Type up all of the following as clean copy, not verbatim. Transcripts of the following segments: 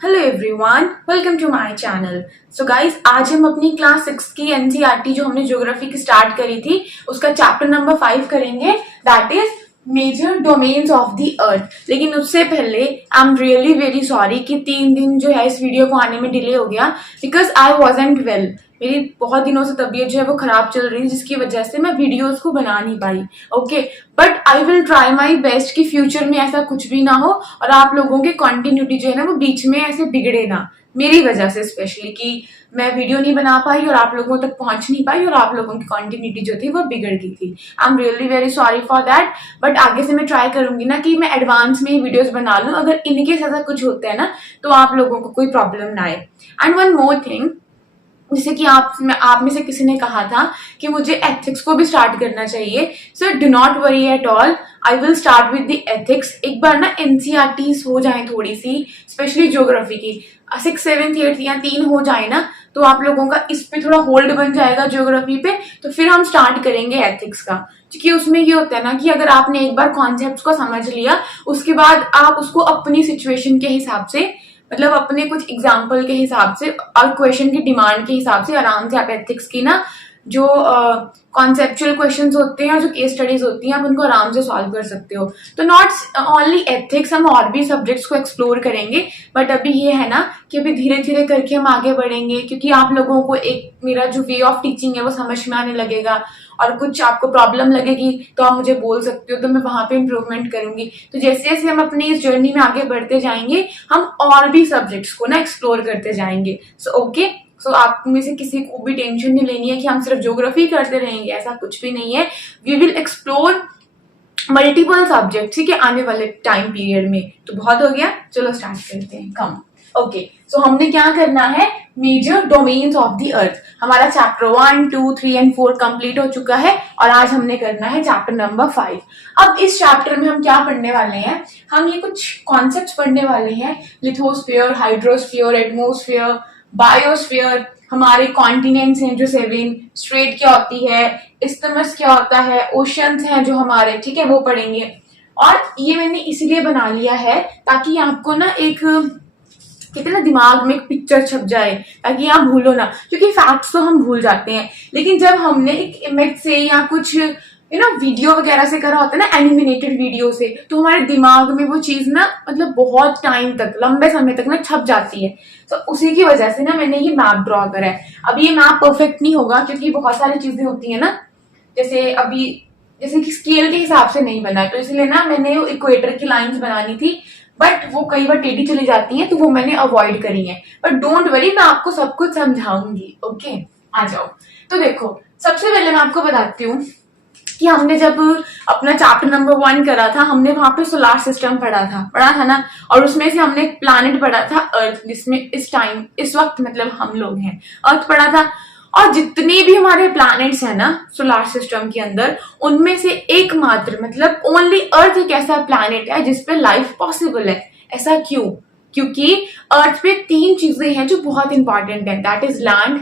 Hello everyone, welcome to my channel. So guys, आज हम अपनी क्लास 6 की एनसीईआरटी जो हमने ज्योग्राफी की स्टार्ट करी थी उसका चैप्टर नंबर 5 करेंगे, that is major domains of the earth. लेकिन उससे पहले I am really very sorry कि 3 दिन जो है इस वीडियो को आने में डिले हो गया, बिकॉज आई वॉजंट वेल। मेरी बहुत दिनों से तबीयत जो है वो खराब चल रही है, जिसकी वजह से मैं वीडियोस को बना नहीं पाई। Okay, but I will try my best कि फ्यूचर में ऐसा कुछ भी ना हो और आप लोगों की कंटिन्यूटी जो है ना वो बीच में ऐसे बिगड़े ना, मेरी वजह से स्पेशली, कि मैं वीडियो नहीं बना पाई और आप लोगों तक पहुंच नहीं पाई और आप लोगों की कंटिन्यूटी जो थी वो बिगड़ गई थी। आई am really very sorry for that. But आगे से मैं ट्राई करूंगी ना कि मैं एडवांस में ही वीडियोस बना लूं, अगर इनकेस ऐसा कुछ होता है ना तो आप लोगों को कोई प्रॉब्लम ना आए। एंड वन मोर थिंग, जैसे कि आप में से किसी ने कहा था कि मुझे एथिक्स को भी स्टार्ट करना चाहिए। So do not worry at all, I will start with the ethics. एक बार ना एनसीईआरटीज हो जाए थोड़ी सी, स्पेशली ज्योग्राफी की 6, 7, 8 या 3 हो जाए ना, तो आप लोगों का इस पे थोड़ा होल्ड बन जाएगा ज्योग्राफी पे। तो फिर हम स्टार्ट करेंगे एथिक्स का, क्योंकि उसमें ये होता है ना कि अगर आपने एक बार कॉन्सेप्ट को समझ लिया, उसके बाद आप उसको अपनी सिचुएशन के हिसाब से, मतलब अपने कुछ एग्जाम्पल के हिसाब से और क्वेश्चन की डिमांड के हिसाब से आराम से आप एथिक्स की ना जो कॉन्सेप्चुअल क्वेश्चंस होते हैं और जो केस स्टडीज होती हैं आप उनको आराम से सॉल्व कर सकते हो। तो नॉट ओनली एथिक्स, हम और भी सब्जेक्ट्स को एक्सप्लोर करेंगे। बट अभी ये है ना कि अभी धीरे धीरे करके हम आगे बढ़ेंगे, क्योंकि आप लोगों को एक मेरा जो वे ऑफ टीचिंग है वो समझ में आने लगेगा। और कुछ आपको प्रॉब्लम लगेगी तो आप मुझे बोल सकते हो, तो मैं वहां पे इम्प्रूवमेंट करूंगी। तो जैसे जैसे हम अपनी इस जर्नी में आगे बढ़ते जाएंगे, हम और भी सब्जेक्ट्स को ना एक्सप्लोर करते जाएंगे। सो ओके, सो आप में से किसी को भी टेंशन नहीं लेनी है कि हम सिर्फ ज्योग्राफी करते रहेंगे, ऐसा कुछ भी नहीं है। We will explore multiple subject, ठीक है, आने वाले टाइम पीरियड में। तो बहुत हो गया, चलो स्टार्ट करते हैं। कम ओके, सो हमने क्या करना है, major domains of the earth. हमारा चैप्टर 1, 2, 3 एंड 4 कंप्लीट हो चुका है और आज हमने करना है चैप्टर नंबर 5। अब इस चैप्टर में हम क्या पढ़ने वाले हैं, हम ये कुछ कॉन्सेप्ट्स पढ़ने वाले हैं। लिथोस्फीयर, हाइड्रोस्फीयर, एटमोस्फीयर, बायोस्फीयर, हमारे कॉन्टिनेंट्स हैं जो 7, स्ट्रेट क्या होती है, इस्थमस क्या होता है, ओशंस हैं जो हमारे, ठीक है, वो पढ़ेंगे। और ये मैंने इसलिए बना लिया है ताकि आपको ना एक, कहते हैं ना, दिमाग में एक पिक्चर छप जाए, ताकि आप भूलो ना, क्योंकि फैक्ट्स तो हम भूल जाते हैं। लेकिन जब हमने एक इमेज से या कुछ वीडियो वगैरह से करा होता है ना, एनिमेटेड वीडियो से, तो हमारे दिमाग में वो चीज ना मतलब बहुत टाइम तक, लंबे समय तक ना छप जाती है। तो उसी की वजह से ना मैंने ये मैप ड्रॉ करा है। अब ये मैप परफेक्ट नहीं होगा, क्योंकि बहुत सारी चीजें होती है ना, जैसे अभी जैसे कि स्केल के हिसाब से नहीं बना, तो इसलिए ना मैंने इक्वेटर की लाइंस बनानी थी, बट वो कई बार टेढ़ी चली जाती हैं, तो वो मैंने अवॉइड करी है। बट डोंट वरी, मैं आपको सब कुछ समझाऊंगी। ओके, आ जाओ। तो देखो, सबसे पहले मैं आपको बताती हूँ कि हमने जब अपना चैप्टर नंबर 1 करा था, हमने वहां पे सोलार सिस्टम पढ़ा था ना, और उसमें से हमने एक प्लैनेट पढ़ा था अर्थ, जिसमें इस वक्त मतलब हम लोग हैं, अर्थ पढ़ा था। और जितने भी हमारे प्लैनेट्स हैं ना सोलार सिस्टम के अंदर, उनमें से एकमात्र मतलब ओनली अर्थ एक ऐसा प्लैनेट है जिसपे लाइफ पॉसिबल है। ऐसा क्यों? क्योंकि अर्थ पे 3 चीजें हैं जो बहुत इंपॉर्टेंट है, दैट इज लैंड,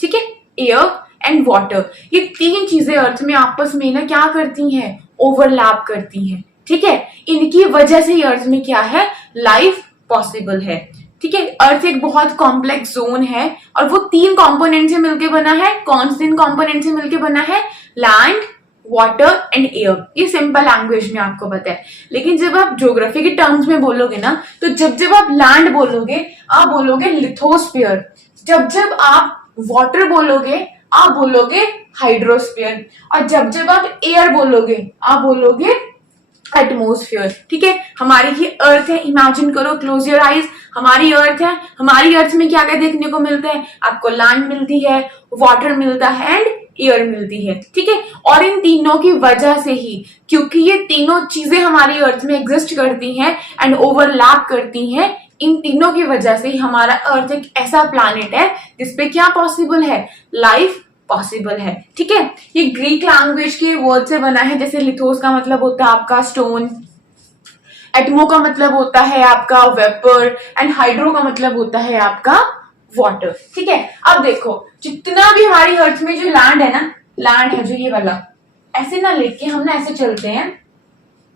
ठीक है, एयर एंड वाटर। ये 3 चीजें अर्थ में आपस में ना क्या करती हैं, ओवरलैप करती हैं, ठीक है। इनकी वजह से अर्थ में क्या है, लाइफ पॉसिबल है, ठीक है। अर्थ एक बहुत कॉम्प्लेक्स जोन है और वो 3 कंपोनेंट से मिलकर बना है। कौन से 3 कंपोनेंट से मिलकर बना है? Land, water and air. ये सिंपल लैंग्वेज में आपको पता है। लेकिन जब आप ज्योग्राफी के टर्म्स में बोलोगे ना, तो जब आप लैंड बोलोगे आप बोलोगे लिथोस्फीयर, जब आप वाटर बोलोगे आप बोलोगे हाइड्रोस्फीयर, और जब आप एयर बोलोगे आप बोलोगे एटमोस्फियर, ठीक है। हमारी ही अर्थ है, इमेजिन करो, क्लोज योर आईज, हमारी अर्थ है। हमारी अर्थ में क्या क्या देखने को मिलता है, आपको लैंड मिलती है, वाटर मिलता है एंड एयर मिलती है, ठीक है। और इन तीनों की वजह से ही, क्योंकि ये तीनों चीजें हमारी अर्थ में एग्जिस्ट करती हैं एंड ओवरलैप करती हैं, इन तीनों की वजह से हमारा अर्थ एक ऐसा प्लैनेट है जिसपे क्या पॉसिबल है, लाइफ पॉसिबल है, ठीक है। ये ग्रीक लैंग्वेज के वर्ड से बना है, जैसे लिथोस का मतलब होता है आपका स्टोन, एटमो का मतलब होता है आपका वेपर एंड हाइड्रो का मतलब होता है आपका वाटर, ठीक है। अब देखो, जितना भी हमारी अर्थ में जो लैंड है ना, लैंड है जो ये वाला, ऐसे ना लेके हम ना ऐसे चलते हैं,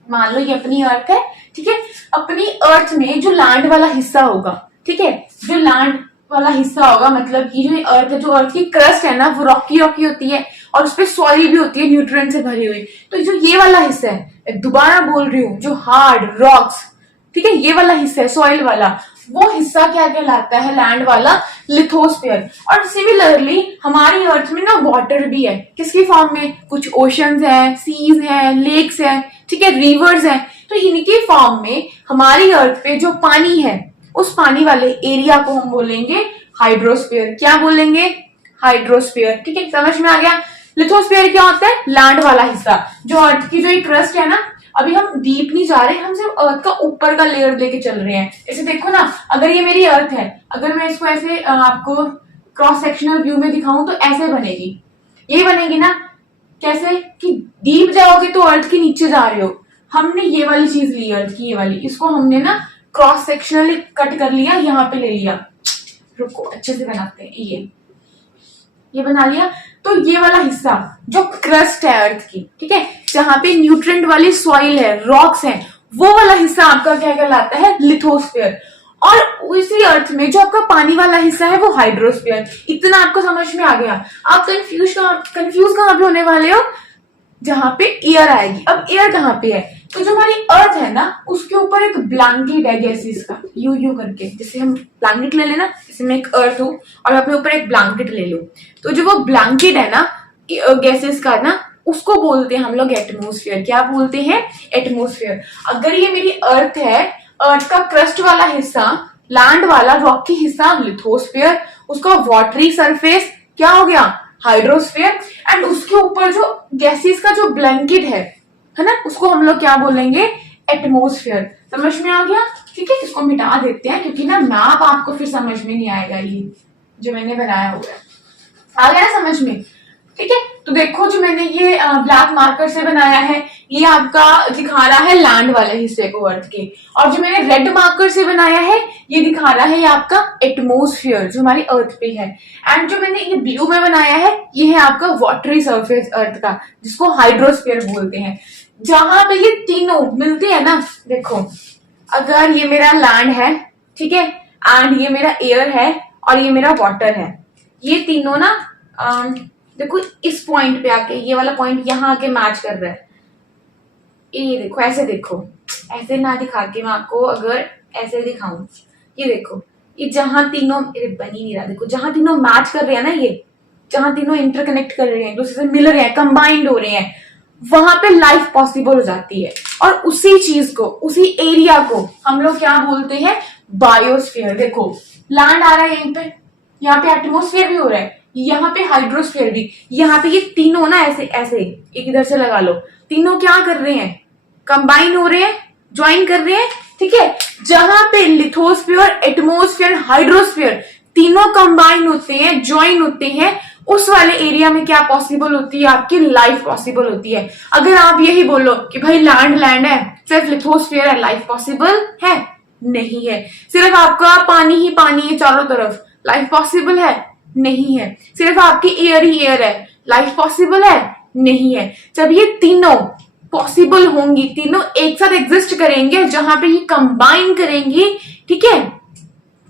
मान लो ये अपनी अर्थ है, ठीक है। अपनी अर्थ में जो लैंड वाला हिस्सा होगा, ठीक है। जो लैंड वाला हिस्सा होगा मतलब कि जो अर्थ है, जो अर्थ की क्रस्ट है ना वो रॉकी रॉकी होती है और उसपे सॉइल भी होती है न्यूट्रिएंट से भरी हुई। तो जो ये वाला हिस्सा है, दोबारा बोल रही हूँ, जो हार्ड रॉक्स, ठीक है, ये वाला हिस्सा है सॉइल वाला, वो हिस्सा क्या कहलाता है, लैंड वाला, लिथोस्फीयर। और सिमिलरली हमारी अर्थ में ना वाटर भी है, किसकी फॉर्म में, कुछ ओशंस है, सीज है, लेक्स है, ठीक है, रिवर्स है। तो इनके फॉर्म में हमारी अर्थ पे जो पानी है, उस पानी वाले एरिया को हम बोलेंगे हाइड्रोस्फीयर। क्या बोलेंगे, हाइड्रोस्फीयर, ठीक है, समझ में आ गया। लिथोस्फीयर क्या होता है, लैंड वाला हिस्सा, जो अर्थ की जो एक क्रस्ट है ना, अभी हम डीप नहीं जा रहे, हम सिर्फ अर्थ का ऊपर का लेयर लेके चल रहे हैं। ऐसे देखो ना, अगर ये मेरी अर्थ है, अगर मैं इसको ऐसे आपको क्रॉस सेक्शनल व्यू में दिखाऊं तो ऐसे बनेगी, ये बनेगी ना, कैसे कि डीप जाओगे तो अर्थ के नीचे जा रहे हो। हमने ये वाली चीज ली अर्थ की, ये वाली, इसको हमने ना क्रॉस सेक्शनली कट कर लिया, यहाँ पे ले लिया, रुको अच्छे से बनाते हैं, ये बना लिया। तो ये वाला हिस्सा जो क्रस्ट है अर्थ की, ठीक है, जहां पे न्यूट्रिएंट वाली सॉइल है, रॉक्स हैं, वो वाला हिस्सा आपका क्या कहलाता है, लिथोस्फीयर। और उसी अर्थ में जो आपका पानी वाला हिस्सा है वो हाइड्रोस्फीयर। इतना आपको समझ में आ गया। आप कंफ्यूज कहां पे होने वाले हो, जहां पे एयर आएगी। अब एयर कहां पे है, तो जो हमारी अर्थ है ना उसके ऊपर एक ब्लैंकेट है गैसेस का, यू यू करके, जैसे हम ब्लैंकेट ले लेना, जैसे मैं एक अर्थ हूं और अपने ऊपर एक ब्लैंकेट ले लूं, तो जो वो ब्लैंकेट है ना गैसेस का ना, उसको बोलते हैं हम लोग एटमोस्फेयर। क्या बोलते हैं, एटमोस्फेयर। अगर ये मेरी अर्थ है, अर्थ का क्रस्ट वाला हिस्सा, लैंड वाला रॉकी हिस्सा लिथोस्फेयर, उसका वाटरी सरफेस क्या हो गया, हाइड्रोस्फीयर, एंड उसके ऊपर जो गैसेस का जो ब्लैंकेट है ना, उसको हम लोग क्या बोलेंगे, एटमोस्फेयर। समझ में आ गया, ठीक है। इसको मिटा देते हैं क्योंकि ना मैप आपको फिर समझ में नहीं आएगा, ये जो मैंने बनाया हुआ है, आ गया ना समझ में, ठीक है। तो देखो जो मैंने ये ब्लैक मार्कर से बनाया है, ये आपका दिखा रहा है लैंड वाले हिस्से को अर्थ के, और जो मैंने रेड मार्कर से बनाया है ये दिखा रहा है ये आपका एटमोस्फियर जो हमारी अर्थ पे है। एंड जो मैंने ये ब्लू में बनाया है ये है आपका वाटरी सरफेस अर्थ का, जिसको हाइड्रोस्फीयर बोलते हैं। जहां पे ये तीनों मिलते हैं ना, देखो अगर ये मेरा लैंड है, ठीक है, एंड ये मेरा एयर है और ये मेरा वाटर है, ये तीनों ना देखो इस पॉइंट पे आके, ये वाला पॉइंट यहाँ आके मैच कर रहा है। ये देखो, ऐसे देखो, ऐसे ना दिखा के मैं आपको अगर ऐसे दिखाऊं, ये देखो, ये जहां तीनों बन ही नहीं रहा, देखो जहां तीनों मैच कर रहे हैं ना, ये जहां तीनों इंटरकनेक्ट कर रहे हैं, दूसरे से मिल रहे हैं, कंबाइंड हो रहे हैं, वहां पे लाइफ पॉसिबल हो जाती है। और उसी चीज को, उसी एरिया को हम लोग क्या बोलते हैं, बायोस्फीयर। देखो लैंड आ रहा है यहीं पे, यहाँ पे एटमोस्फेयर भी हो रहा है, यहाँ पे हाइड्रोस्फीयर भी, यहाँ पे ये तीनों ना ऐसे ऐसे एक इधर से लगा लो, तीनों क्या कर रहे हैं, कंबाइन हो रहे हैं, ज्वाइन कर रहे हैं, ठीक है। जहां पे लिथोस्फीयर, एटमोस्फीयर, हाइड्रोस्फीयर तीनों कंबाइन होते हैं, ज्वाइन होते हैं, उस वाले एरिया में क्या पॉसिबल होती है, आपकी लाइफ पॉसिबल होती है। अगर आप यही बोलो कि भाई लैंड लैंड है, सिर्फ लिथोस्फीयर है, लाइफ पॉसिबल है नहीं है। सिर्फ आपका पानी ही पानी है चारों तरफ, लाइफ पॉसिबल है नहीं है। सिर्फ आपकी एयर ही एयर है, लाइफ पॉसिबल है नहीं है। जब ये तीनों पॉसिबल होंगी, तीनों एक साथ एग्जिस्ट करेंगे, जहां पे ये कंबाइन करेंगी, ठीक है,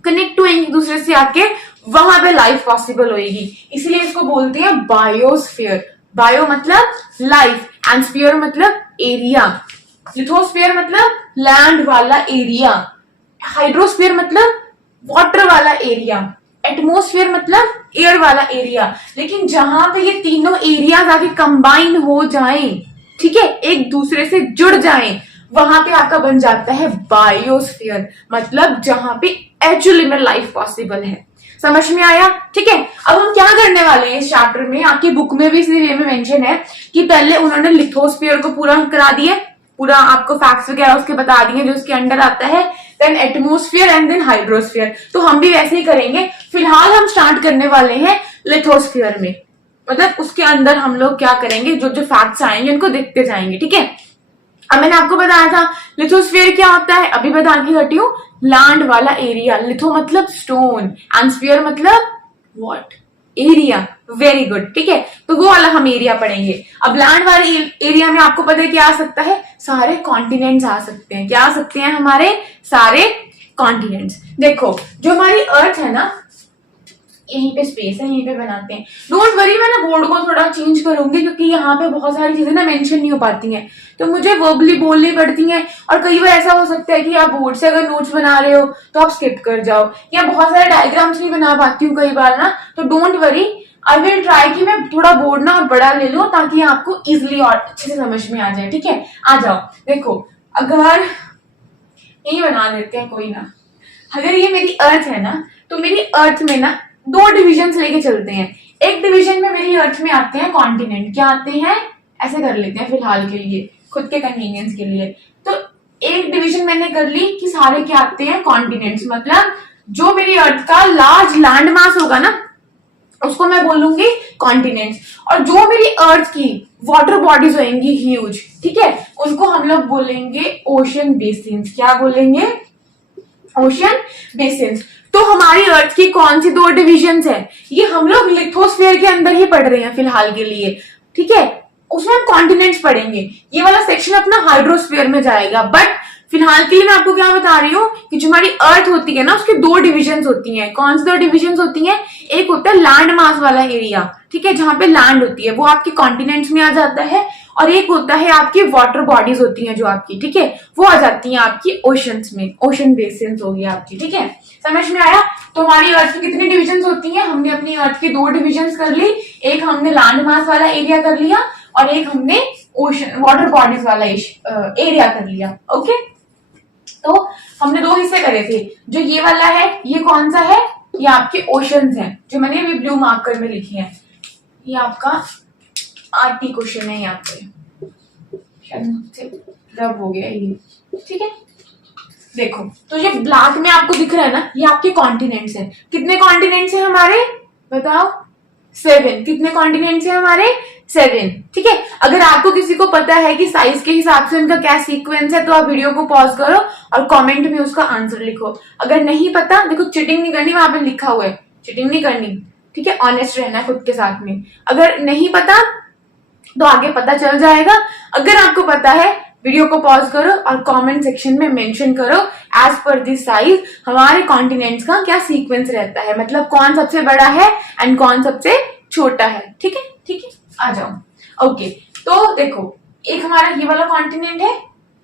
कनेक्ट होंगे दूसरे से आके, वहां पे लाइफ पॉसिबल होगी। इसलिए इसको बोलते हैं बायोस्फीयर। बायो मतलब लाइफ एंड स्फीयर मतलब एरिया। लिथोस्फीयर मतलब लैंड वाला एरिया, हाइड्रोस्फीयर मतलब वाटर वाला एरिया, एटमोस्फीयर मतलब एयर वाला एरिया। लेकिन जहां पे ये तीनों एरिया आके कंबाइन हो जाएं, ठीक है, एक दूसरे से जुड़ जाएं, वहां पे आपका बन जाता है बायोस्फीयर, मतलब जहां पे एक्चुअली में लाइफ पॉसिबल है। समझ में आया, ठीक है। अब हम क्या करने वाले हैं इस चैप्टर में, आपकी बुक में भी इसी वे में मेंशन है कि पहले उन्होंने लिथोस्फीयर को पूरा करा दिया, पूरा आपको फैक्ट्स वगैरह उसके बता दिए जो उसके अंडर आता है, then atmosphere and then hydrosphere. तो हम भी वैसे ही करेंगे। फिलहाल हम स्टार्ट करने वाले हैं लिथोस्फीयर में, मतलब उसके अंदर हम लोग क्या करेंगे, जो जो फैक्ट्स आएंगे उनको देखते जाएंगे, ठीक है। अब मैंने आपको बताया था लिथोस्फीयर क्या होता है, अभी बता के हटी हूँ, लैंड वाला एरिया। लिथो मतलब स्टोन एंड स्फीयर मतलब व्हाट, एरिया। वेरी गुड, ठीक है। तो वो वाला हम एरिया पढ़ेंगे। अब लैंड वाले एरिया में आपको पता है क्या आ सकता है, सारे कॉन्टिनेंट्स आ सकते हैं। क्या आ सकते हैं, हमारे सारे कॉन्टिनेंट्स। देखो जो हमारी अर्थ है ना, यहीं पे स्पेस है, यहीं पे बनाते हैं। डोंट वरी, मैं ना बोर्ड को थोड़ा चेंज करूंगी क्योंकि यहाँ पे बहुत सारी चीजें ना मेंशन नहीं हो पाती हैं, तो मुझे वर्बली बोलनी पड़ती हैं। और कई बार ऐसा हो सकता है कि आप बोर्ड से अगर नोट्स बना रहे हो तो आप स्किप कर जाओ, या बहुत सारे डायग्राम्स नहीं बना पाती हूँ कई बार ना, तो don't worry, I will try कि मैं थोड़ा बोर्ड ना बड़ा ले लूं ताकि आपको इजिली और अच्छे से समझ में आ जाए। ठीक है, आ जाओ। देखो अगर यही बना देते हैं, कोई ना, अगर ये मेरी अर्थ है ना, तो मेरी अर्थ में ना दो डिविजन लेके चलते हैं। एक डिवीजन में मेरी अर्थ में आते हैं कॉन्टिनेंट, क्या आते हैं, ऐसे कर लेते हैं फिलहाल के लिए, खुद के कन्वीनियंस के लिए। तो एक डिवीजन मैंने कर ली कि सारे क्या आते हैं, कॉन्टिनेंट्स। मतलब जो मेरी अर्थ का लार्ज लैंड मास होगा ना, उसको मैं बोलूंगी कॉन्टिनेंट्स। और जो मेरी अर्थ की वाटर बॉडीज होंगी ह्यूज, ठीक है, उनको हम लोग बोलेंगे ओशन बेसिन्स। क्या बोलेंगे, ओशन बेसिन्स। तो हमारी अर्थ की कौन सी दो डिविजन्स है, ये हम लोग लिथोस्फीयर के अंदर ही पढ़ रहे हैं फिलहाल के लिए। ठीक है, उसमें हम कॉन्टिनेंट्स पढ़ेंगे। ये वाला सेक्शन अपना हाइड्रोस्फीयर में जाएगा, बट फिलहाल के लिए मैं आपको क्या बता रही हूँ कि जो हमारी अर्थ होती है ना, उसकी दो डिविजन्स होती हैं। कौन सी दो डिविजन्स होती हैं, एक होता है लैंड मास वाला एरिया, ठीक है, जहां पे लैंड होती है, वो आपके कॉन्टिनेंट्स में आ जाता है। और एक होता है आपकी वाटर बॉडीज होती हैं जो आपकी, ठीक है, वो आ जाती हैं आपकी ओशंस में, ओशन बेसिन्स होगी आपकी। ठीक है, समझ में आया। तो हमारी अर्थ की कितनी डिविजन्स होती हैं, हमने अपनी अर्थ की दो डिविजन्स कर ली, एक हमने लैंड मास वाला एरिया कर लिया और एक हमने ओशन वाटर बॉडीज वाला एरिया कर लिया। ओके, तो हमने दो हिस्से करे थे। जो ये वाला है, ये कौन सा है, ये आपके ओशंस हैं, जो मैंने अभी ब्लू मार्कर में लिखी है। ये आपका आरटी क्वेश्चन है, यहाँ पे रब हो गया ये। ठीक है, देखो तो ये ब्लैक में आपको दिख रहा है ना, ये आपके कॉन्टिनेंट्स हैं। कितने कॉन्टिनेंट्स हैं हमारे, बताओ, 7। कितने कॉन्टिनेंट्स हैं हमारे, 7। ठीक है, अगर आपको किसी को पता है कि साइज के हिसाब से उनका क्या सीक्वेंस है, तो आप वीडियो को पॉज करो और कमेंट में उसका आंसर लिखो। अगर नहीं पता, देखो चीटिंग नहीं करनी, वहां पे लिखा हुआ है, चीटिंग नहीं करनी। ठीक है, ऑनेस्ट रहना है खुद के साथ में। अगर नहीं पता तो आगे पता चल जाएगा। अगर आपको पता है, वीडियो को पॉज करो और कमेंट सेक्शन में मेंशन करो एज पर दिस साइज हमारे कॉन्टिनेंट्स का क्या सीक्वेंस रहता है, मतलब कौन सबसे बड़ा है एंड कौन सबसे छोटा है। ठीक है, ठीक है, आ जाओ। ओके, तो देखो एक हमारा ये वाला कॉन्टिनेंट है,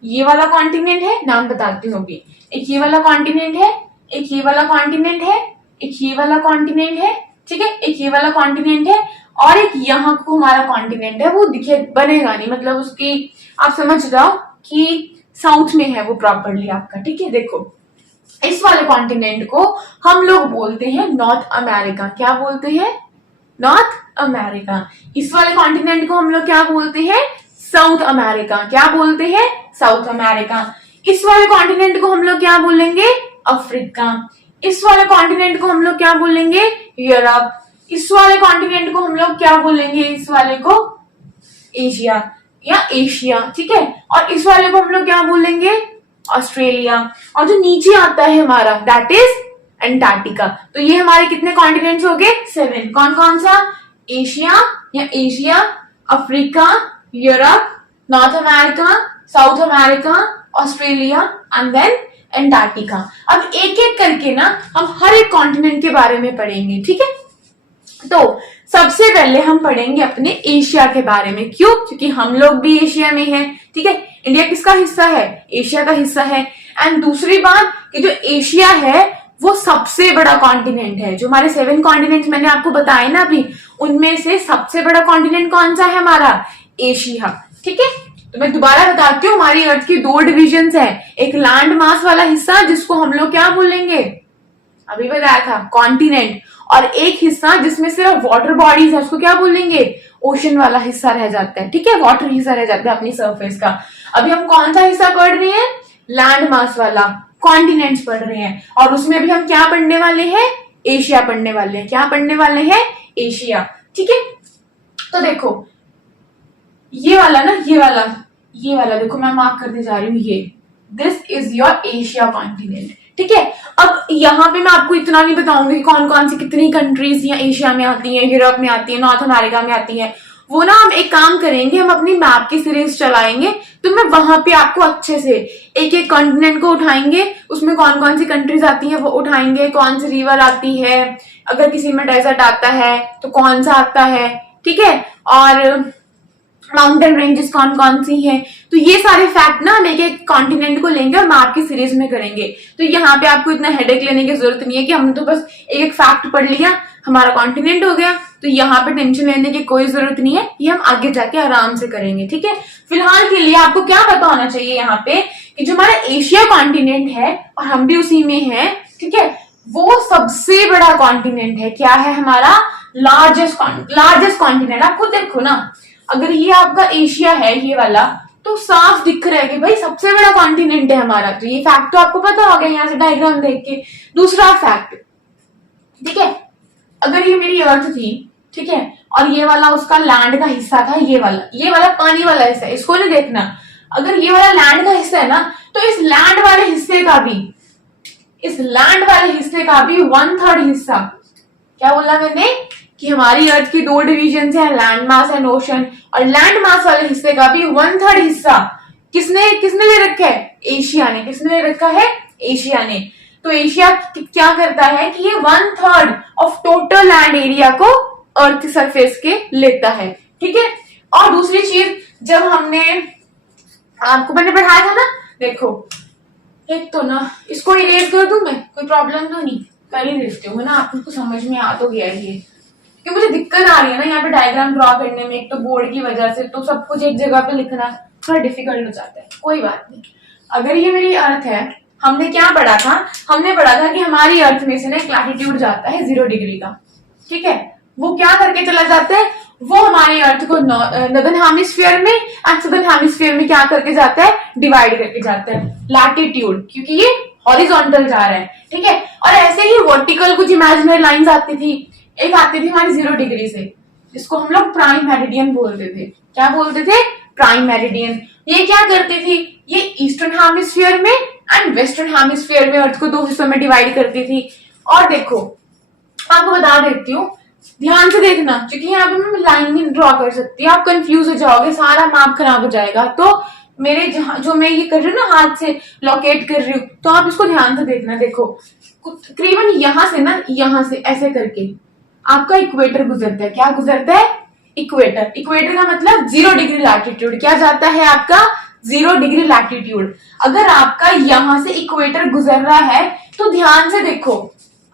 ये वाला कॉन्टिनेंट है, नाम बताती हूँ अभी। एक ये वाला कॉन्टिनेंट है, एक ये वाला कॉन्टिनेंट है, एक ये वाला कॉन्टिनेंट है, ठीक है, एक ये वाला कॉन्टिनेंट है, और एक यहाँ को हमारा कॉन्टिनेंट है। वो दिखे बनेगा नहीं, मतलब उसकी आप समझ जाओ कि साउथ में है वो प्रॉपरली आपका। ठीक है, देखो इस वाले कॉन्टिनेंट को हम लोग बोलते हैं नॉर्थ अमेरिका। क्या बोलते हैं, नॉर्थ अमेरिका। इस वाले कॉन्टिनेंट को हम लोग क्या बोलते हैं, साउथ अमेरिका। क्या बोलते हैं, साउथ अमेरिका। इस वाले कॉन्टिनेंट को हम लोग क्या बोलेंगे, अफ्रीका। इस वाले कॉन्टिनेंट को हम लोग क्या बोलेंगे, यूरोप। इस वाले कॉन्टिनेंट को हम लोग क्या बोलेंगे, इस वाले को एशिया या एशिया। ठीक है, और इस वाले को हम लोग क्या बोलेंगे, ऑस्ट्रेलिया। और जो नीचे आता है हमारा, दैट इज अंटार्कटिका। तो ये हमारे कितने कॉन्टिनेंट्स हो गए, 7। कौन कौन सा, एशिया या Asia, Africa, Europe, North America, South America, Australia and then Antarctica. अब एक एक करके ना हम हर एक कॉन्टिनेंट के बारे में पढ़ेंगे। ठीक है, तो सबसे पहले हम पढ़ेंगे अपने एशिया के बारे में। क्यों, क्योंकि हम लोग भी एशिया में हैं। ठीक है, इंडिया किसका हिस्सा है, एशिया का हिस्सा है। एंड दूसरी बात कि जो एशिया है वो सबसे बड़ा कॉन्टिनेंट है। जो हमारे 7 कॉन्टिनेंट्स मैंने आपको बताए ना अभी, उनमें से सबसे बड़ा कॉन्टिनेंट कौन सा है हमारा, एशिया। ठीक है, तो मैं दोबारा बताती हूँ, हमारी अर्थ की दो डिविजन्स है, एक लैंड मास वाला हिस्सा जिसको हम लोग क्या बोलेंगे, अभी बताया था, कॉन्टिनेंट, और एक हिस्सा जिसमें सिर्फ वाटर बॉडीज है, उसको क्या बोलेंगे, ओशन वाला हिस्सा रह जाता है। ठीक है, वाटर हिस्सा रह जाता है अपनी सरफेस का। अभी हम कौन सा हिस्सा पढ़ रहे हैं, लैंड मास वाला, कॉन्टिनेंट्स पढ़ रहे हैं। और उसमें भी हम क्या पढ़ने वाले हैं, एशिया पढ़ने वाले हैं। क्या पढ़ने वाले हैं, एशिया। ठीक है, तो देखो ये वाला ना, ये वाला देखो मैं मार्क करते जा रही हूँ, ये this is your Asia continent. ठीक है, अब यहाँ पे मैं आपको इतना नहीं बताऊंगी कि कौन कौन सी कितनी कंट्रीज या एशिया में आती हैं, यूरोप में आती है, नॉर्थ अमेरिका में आती हैं। वो ना हम एक काम करेंगे, हम अपनी मैप की सीरीज चलाएंगे, तो मैं वहां पे आपको अच्छे से एक एक कॉन्टिनेंट को उठाएंगे, उसमें कौन कौन सी कंट्रीज आती है वो उठाएंगे, कौन सी रिवर आती है, अगर किसी में डेजर्ट आता है तो कौन सा आता है, ठीक है, और माउंटेन रेंजेस कौन कौन सी हैं। तो ये सारे फैक्ट ना हम एक एक कॉन्टिनेंट को लेंगे और मैप की सीरीज में करेंगे। तो यहाँ पे आपको इतना हेडेक लेने की जरूरत नहीं है कि हमने तो बस एक एक फैक्ट पढ़ लिया, हमारा कॉन्टिनेंट हो गया। तो यहाँ पे टेंशन लेने की कोई जरूरत नहीं है, ये हम आगे जाके आराम से करेंगे, ठीक है। फिलहाल के लिए आपको क्या पता होना चाहिए यहाँ पे कि जो हमारा एशिया कॉन्टिनेंट है और हम भी उसी में है, ठीक है, वो सबसे बड़ा कॉन्टिनेंट है। क्या है हमारा? Largest continent. आप खुद देखो ना, अगर ये आपका एशिया है ये वाला, तो साफ दिख रहा है कि भाई सबसे बड़ा कॉन्टिनेंट है हमारा। तो ये फैक्ट तो आपको पता हो गया यहाँ से डायग्राम देख के। दूसरा फैक्ट, ठीक है, अगर ये मेरी अर्थ थी, ठीक है, और ये वाला उसका लैंड का हिस्सा था, ये वाला पानी वाला हिस्सा, इसको नहीं देखना। अगर ये वाला लैंड का हिस्सा है ना, तो इस लैंड वाले हिस्से का भी 1/3 हिस्सा, क्या बोला मैंने, कि हमारी अर्थ की 2 डिवीजन है, लैंड मास एंड ओशन, और लैंड मास वाले हिस्से का भी 1/3 हिस्सा किसने ले रखा है? एशिया ने। किसने ले रखा है? एशिया ने। तो एशिया क्या करता है कि ये 1/3 ऑफ टोटल लैंड एरिया को अर्थ सरफेस के लेता है, ठीक है। और दूसरी चीज, जब मैंने पढ़ाया था ना, देखो एक तो ना इसको इरेज कर दूं मैं, कोई प्रॉब्लम तो नहीं, कर ही देती हूँ, है ना, आपको समझ में आ तो गया ये, क्योंकि मुझे दिक्कत आ रही है ना यहाँ पे डायग्राम ड्रॉ करने में, एक तो बोर्ड की वजह से, तो सब कुछ एक जगह पे लिखना थोड़ा डिफिकल्ट हो जाता है। कोई बात नहीं। अगर ये मेरी अर्थ है, हमने क्या पढ़ा था? हमने पढ़ा था कि हमारी अर्थ में से ना एक लैटिट्यूड जाता है 0 डिग्री का, ठीक है, वो क्या करके चला जाता है, वो हमारी अर्थ को नॉर्दर्न हेमिस्फीयर में एंड सदर्न हेमिस्फीयर में क्या करके जाता है? डिवाइड करके जाता है, लैटिट्यूड, क्योंकि ये हॉरिजॉन्टल जा रहा है, ठीक है। और ऐसे ही वर्टिकल कुछ इमेजिनरी लाइंस आती थी, एक आती थी हमारी 0 डिग्री से, जिसको हम लोग प्राइम मेरिडियन बोलते थे। क्या बोलते थे? Prime meridian. ये क्या करती थी? ये ईस्टर्न हेमिस्फीयर में एंड वेस्टर्न हेमिस्फीयर में अर्थ को 2 हिस्सों में डिवाइड करती थी। और देखो, आपको बता देती हूँ, ध्यान से देखना, क्योंकि यहाँ पे मैं लाइन नहीं ड्रॉ कर सकती, आप कंफ्यूज हो जाओगे, सारा मैप खराब हो जाएगा। तो मेरे जो मैं ये कर रही हूँ ना, हाथ से लोकेट कर रही हूँ, तो आप इसको ध्यान से देखना। देखो तकरीबन यहाँ से ना, यहाँ से ऐसे करके आपका इक्वेटर गुजरता है। क्या गुजरता है? इक्वेटर। इक्वेटर का मतलब 0 डिग्री लैटिट्यूड। क्या जाता है आपका? 0 डिग्री लैटिट्यूड। अगर आपका यहां से इक्वेटर गुजर रहा है, तो ध्यान से देखो,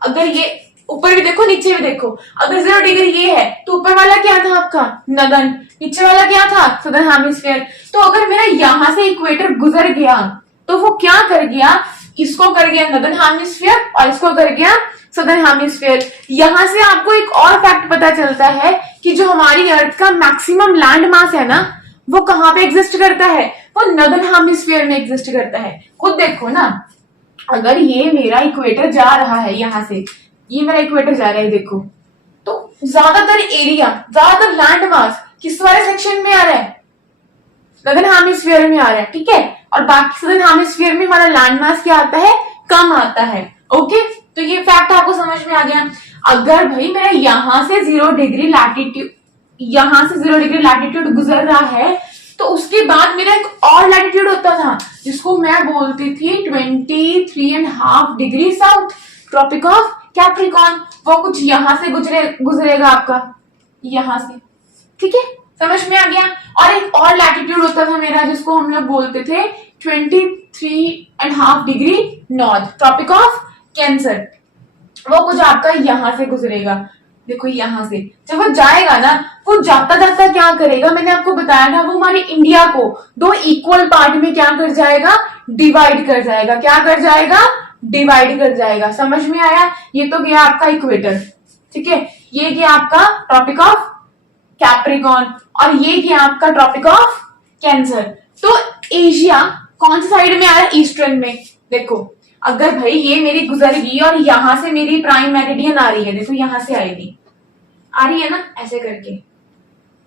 अगर ये ऊपर भी देखो नीचे भी देखो, अगर 0 डिग्री ये है तो ऊपर वाला क्या था आपका? नदन। नीचे वाला क्या था? Southern hemisphere. तो अगर मेरा यहां से इक्वेटर गुजर गया, तो वो क्या कर गया? इसको कर गया नदर्न हेमिस्फीयर और इसको कर गया सदर्न हेमिस्फीयर। यहां से आपको एक और फैक्ट पता चलता है कि जो हमारी अर्थ का मैक्सिमम लैंड मास है ना, वो कहां पे एग्जिस्ट करता है? वो नदर्न हेमिस्फीयर में एग्जिस्ट करता है। खुद देखो ना, अगर ये मेरा इक्वेटर जा रहा है, यहां से ये मेरा इक्वेटर जा रहा है, देखो, तो ज्यादातर एरिया, ज्यादातर लैंड मास किस वाले सेक्शन में आ रहा है? नदर्न हेमिस्फीयर में आ रहा है, ठीक है। और बाकी सदर्न हेमिस्फीयर में हमारा लैंड मास क्या आता है? कम आता है। ओके, तो ये फैक्ट आपको समझ में आ गया। अगर भाई मेरा यहां से 0 डिग्री लैटिट्यूड गुजर रहा है, तो उसके बाद मेरा एक और लैटिट्यूड होता था, जिसको मैं बोलती थी 23.5 degree south, Tropic of Capricorn. वो कुछ यहां से गुजरेगा आपका, यहां से, ठीक है, समझ में आ गया। और एक और लैटिट्यूड होता था मेरा, जिसको हम लोग बोलते थे 23.5 degree north, Tropic of Cancer. वो कुछ आपका यहां से गुजरेगा, देखो यहां से। जब वो जाएगा ना, वो जाता जाता क्या करेगा, मैंने आपको बताया था, वो हमारे इंडिया को 2 इक्वल पार्ट में क्या कर जाएगा? डिवाइड कर जाएगा। क्या कर जाएगा? डिवाइड कर जाएगा। समझ में आया? ये तो गया आपका इक्वेटर, ठीक है, ये गया आपका ट्रॉपिक ऑफ कैप्रिकॉर्न और ये गया आपका ट्रॉपिक ऑफ कैंसर। तो एशिया कौन सी साइड में आ रहा है? ईस्टर्न में। देखो, अगर भाई ये मेरी गुजरेगी और यहां से मेरी प्राइम मेरिडियन आ रही है, देखो यहां से आएगी, आ रही है ना, ऐसे करके,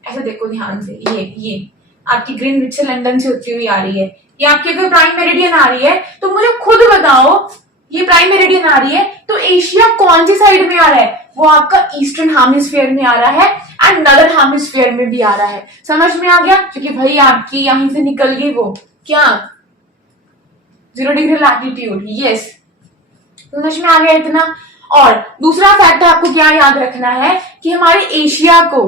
ऐसे देखो ध्यान से, ये आपकी ग्रीनविच से लंदन से होती हुई आ रही है, ये आपकी अगर प्राइम मेरिडियन आ रही है, तो मुझे खुद बताओ, ये प्राइम मेरिडियन आ रही है, तो एशिया कौन सी साइड में आ रहा है? वो आपका ईस्टर्न हेमिस्फीयर में आ रहा है। एंड नदर हेमिस्फीयर में भी आ रहा है। समझ में आ गया? क्योंकि भाई आपकी यहीं से निकल गई वो क्या 0 डिग्री लैटिट्यूड। यस, समझ में आ गया इतना। और दूसरा फैक्ट आपको क्या याद रखना है कि हमारे एशिया को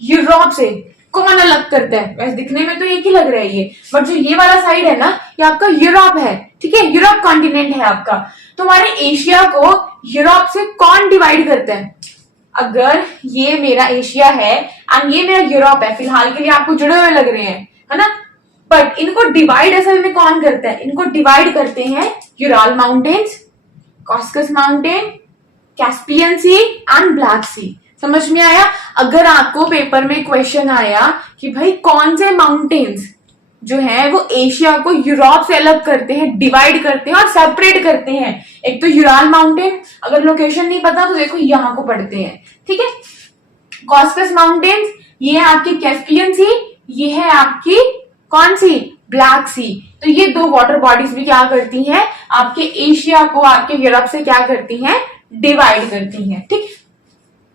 यूरोप से कौन अलग करता है? वैसे दिखने में तो एक ही लग रहा है ये, बट जो ये वाला साइड है ना, ये आपका यूरोप है, ठीक है, यूरोप कॉन्टिनेंट है आपका। तो हमारे एशिया को यूरोप से कौन डिवाइड करता है? अगर ये मेरा एशिया है एंड ये मेरा यूरोप है, फिलहाल के लिए आपको जुड़े हुए लग रहे हैं, है ना, बट इनको डिवाइड असल में कौन करता है? इनको डिवाइड करते हैं Ural mountains, Caucasus mountain, Caspian Sea and Black Sea. समझ में आया? अगर आपको पेपर में क्वेश्चन आया कि भाई कौन से माउंटेन्स जो है वो एशिया को यूरोप से अलग करते हैं, डिवाइड करते हैं और सेपरेट करते हैं, एक तो यूराल माउंटेन, अगर लोकेशन नहीं पता तो देखो यहां को पढ़ते हैं, ठीक है, कॉस्कस माउंटेन्स, ये है आपकी कैस्पियन सी, ये है आपकी कौन सी ब्लैक सी। तो ये दो वाटर बॉडीज भी क्या करती हैं? आपके एशिया को आपके यूरोप से क्या करती हैं? डिवाइड करती हैं। ठीक,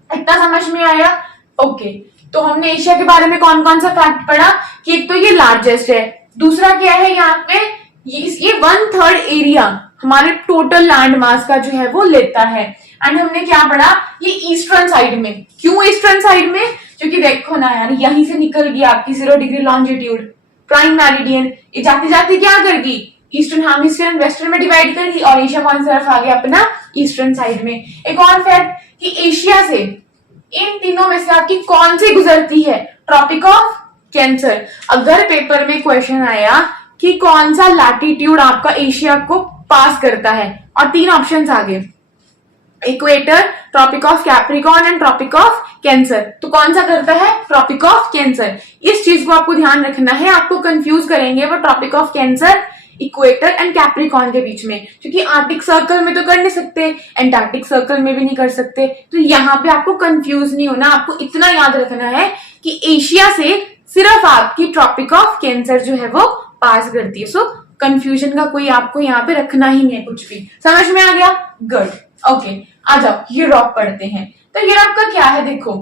इतना समझ में आया? ओके, तो हमने एशिया के बारे में कौन कौन सा फैक्ट पढ़ा कि एक तो ये लार्जेस्ट है, दूसरा क्या है यहाँ पे ये 1/3 एरिया हमारे टोटल लैंड मास का जो है वो लेता है। एंड हमने क्या पढ़ा? ये ईस्टर्न साइड में। क्यों ईस्टर्न साइड में? क्योंकि देखो ना यार, यहीं से निकल गई आपकी 0 डिग्री लॉन्जिट्यूड, प्राइम मेरिडियन, ये जाते जाते क्या कर गई? ईस्टर्न हेमिस्फीयर वेस्टर्न में डिवाइड कर दी और एशिया कौन सी तरफ आ गया? अपना ईस्टर्न साइड में। एक और फैक्ट कि एशिया से इन तीनों में से आपकी कौन सी गुजरती है? Tropic of Cancer. अगर पेपर में क्वेश्चन आया कि कौन सा लैटिट्यूड आपका एशिया को पास करता है और तीन ऑप्शंस आ गए, equator, Tropic of Capricorn and Tropic of Cancer, तो कौन सा करता है? Tropic of Cancer. इस चीज को आपको ध्यान रखना है, आपको कंफ्यूज करेंगे वो Tropic of Cancer equator and Capricorn के बीच में, क्योंकि आर्टिक सर्कल में तो कर नहीं सकते, एंटार्क्टिक सर्कल में भी नहीं कर सकते, तो यहाँ पे आपको कंफ्यूज नहीं होना। आपको इतना याद रखना है कि एशिया से सिर्फ आपकी ट्रॉपिक ऑफ कैंसर जो है वो पास करती है। सो कंफ्यूजन का कोई आपको यहाँ पे रखना ही नहीं है कुछ भी। समझ में आ गया? गुड। ओके, आ जाओ यूरोप पढ़ते हैं। तो यूरोप का क्या है? देखो,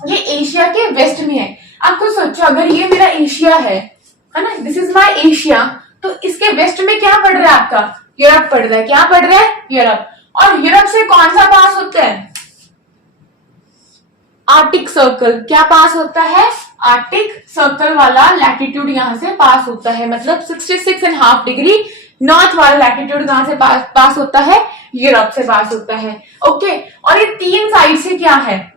ये एशिया के वेस्ट में है। आपको सोचो, अगर ये मेरा एशिया है ना, दिस इज माई एशिया, तो इसके वेस्ट में क्या पड़ रहा है? आपका यूरोप पड़ रहा है। क्या पड़ रहा है? यूरोप। और यूरोप से कौन सा पास होता है? Arctic circle. क्या पास होता है? आर्टिक सर्कल वाला लैटिट्यूड यहां से पास होता है, मतलब 66.5 डिग्री नॉर्थ वाला लैटिट्यूड कहां से पास होता है? यूरोप से पास होता है। ओके, और ये तीन साइड से क्या है?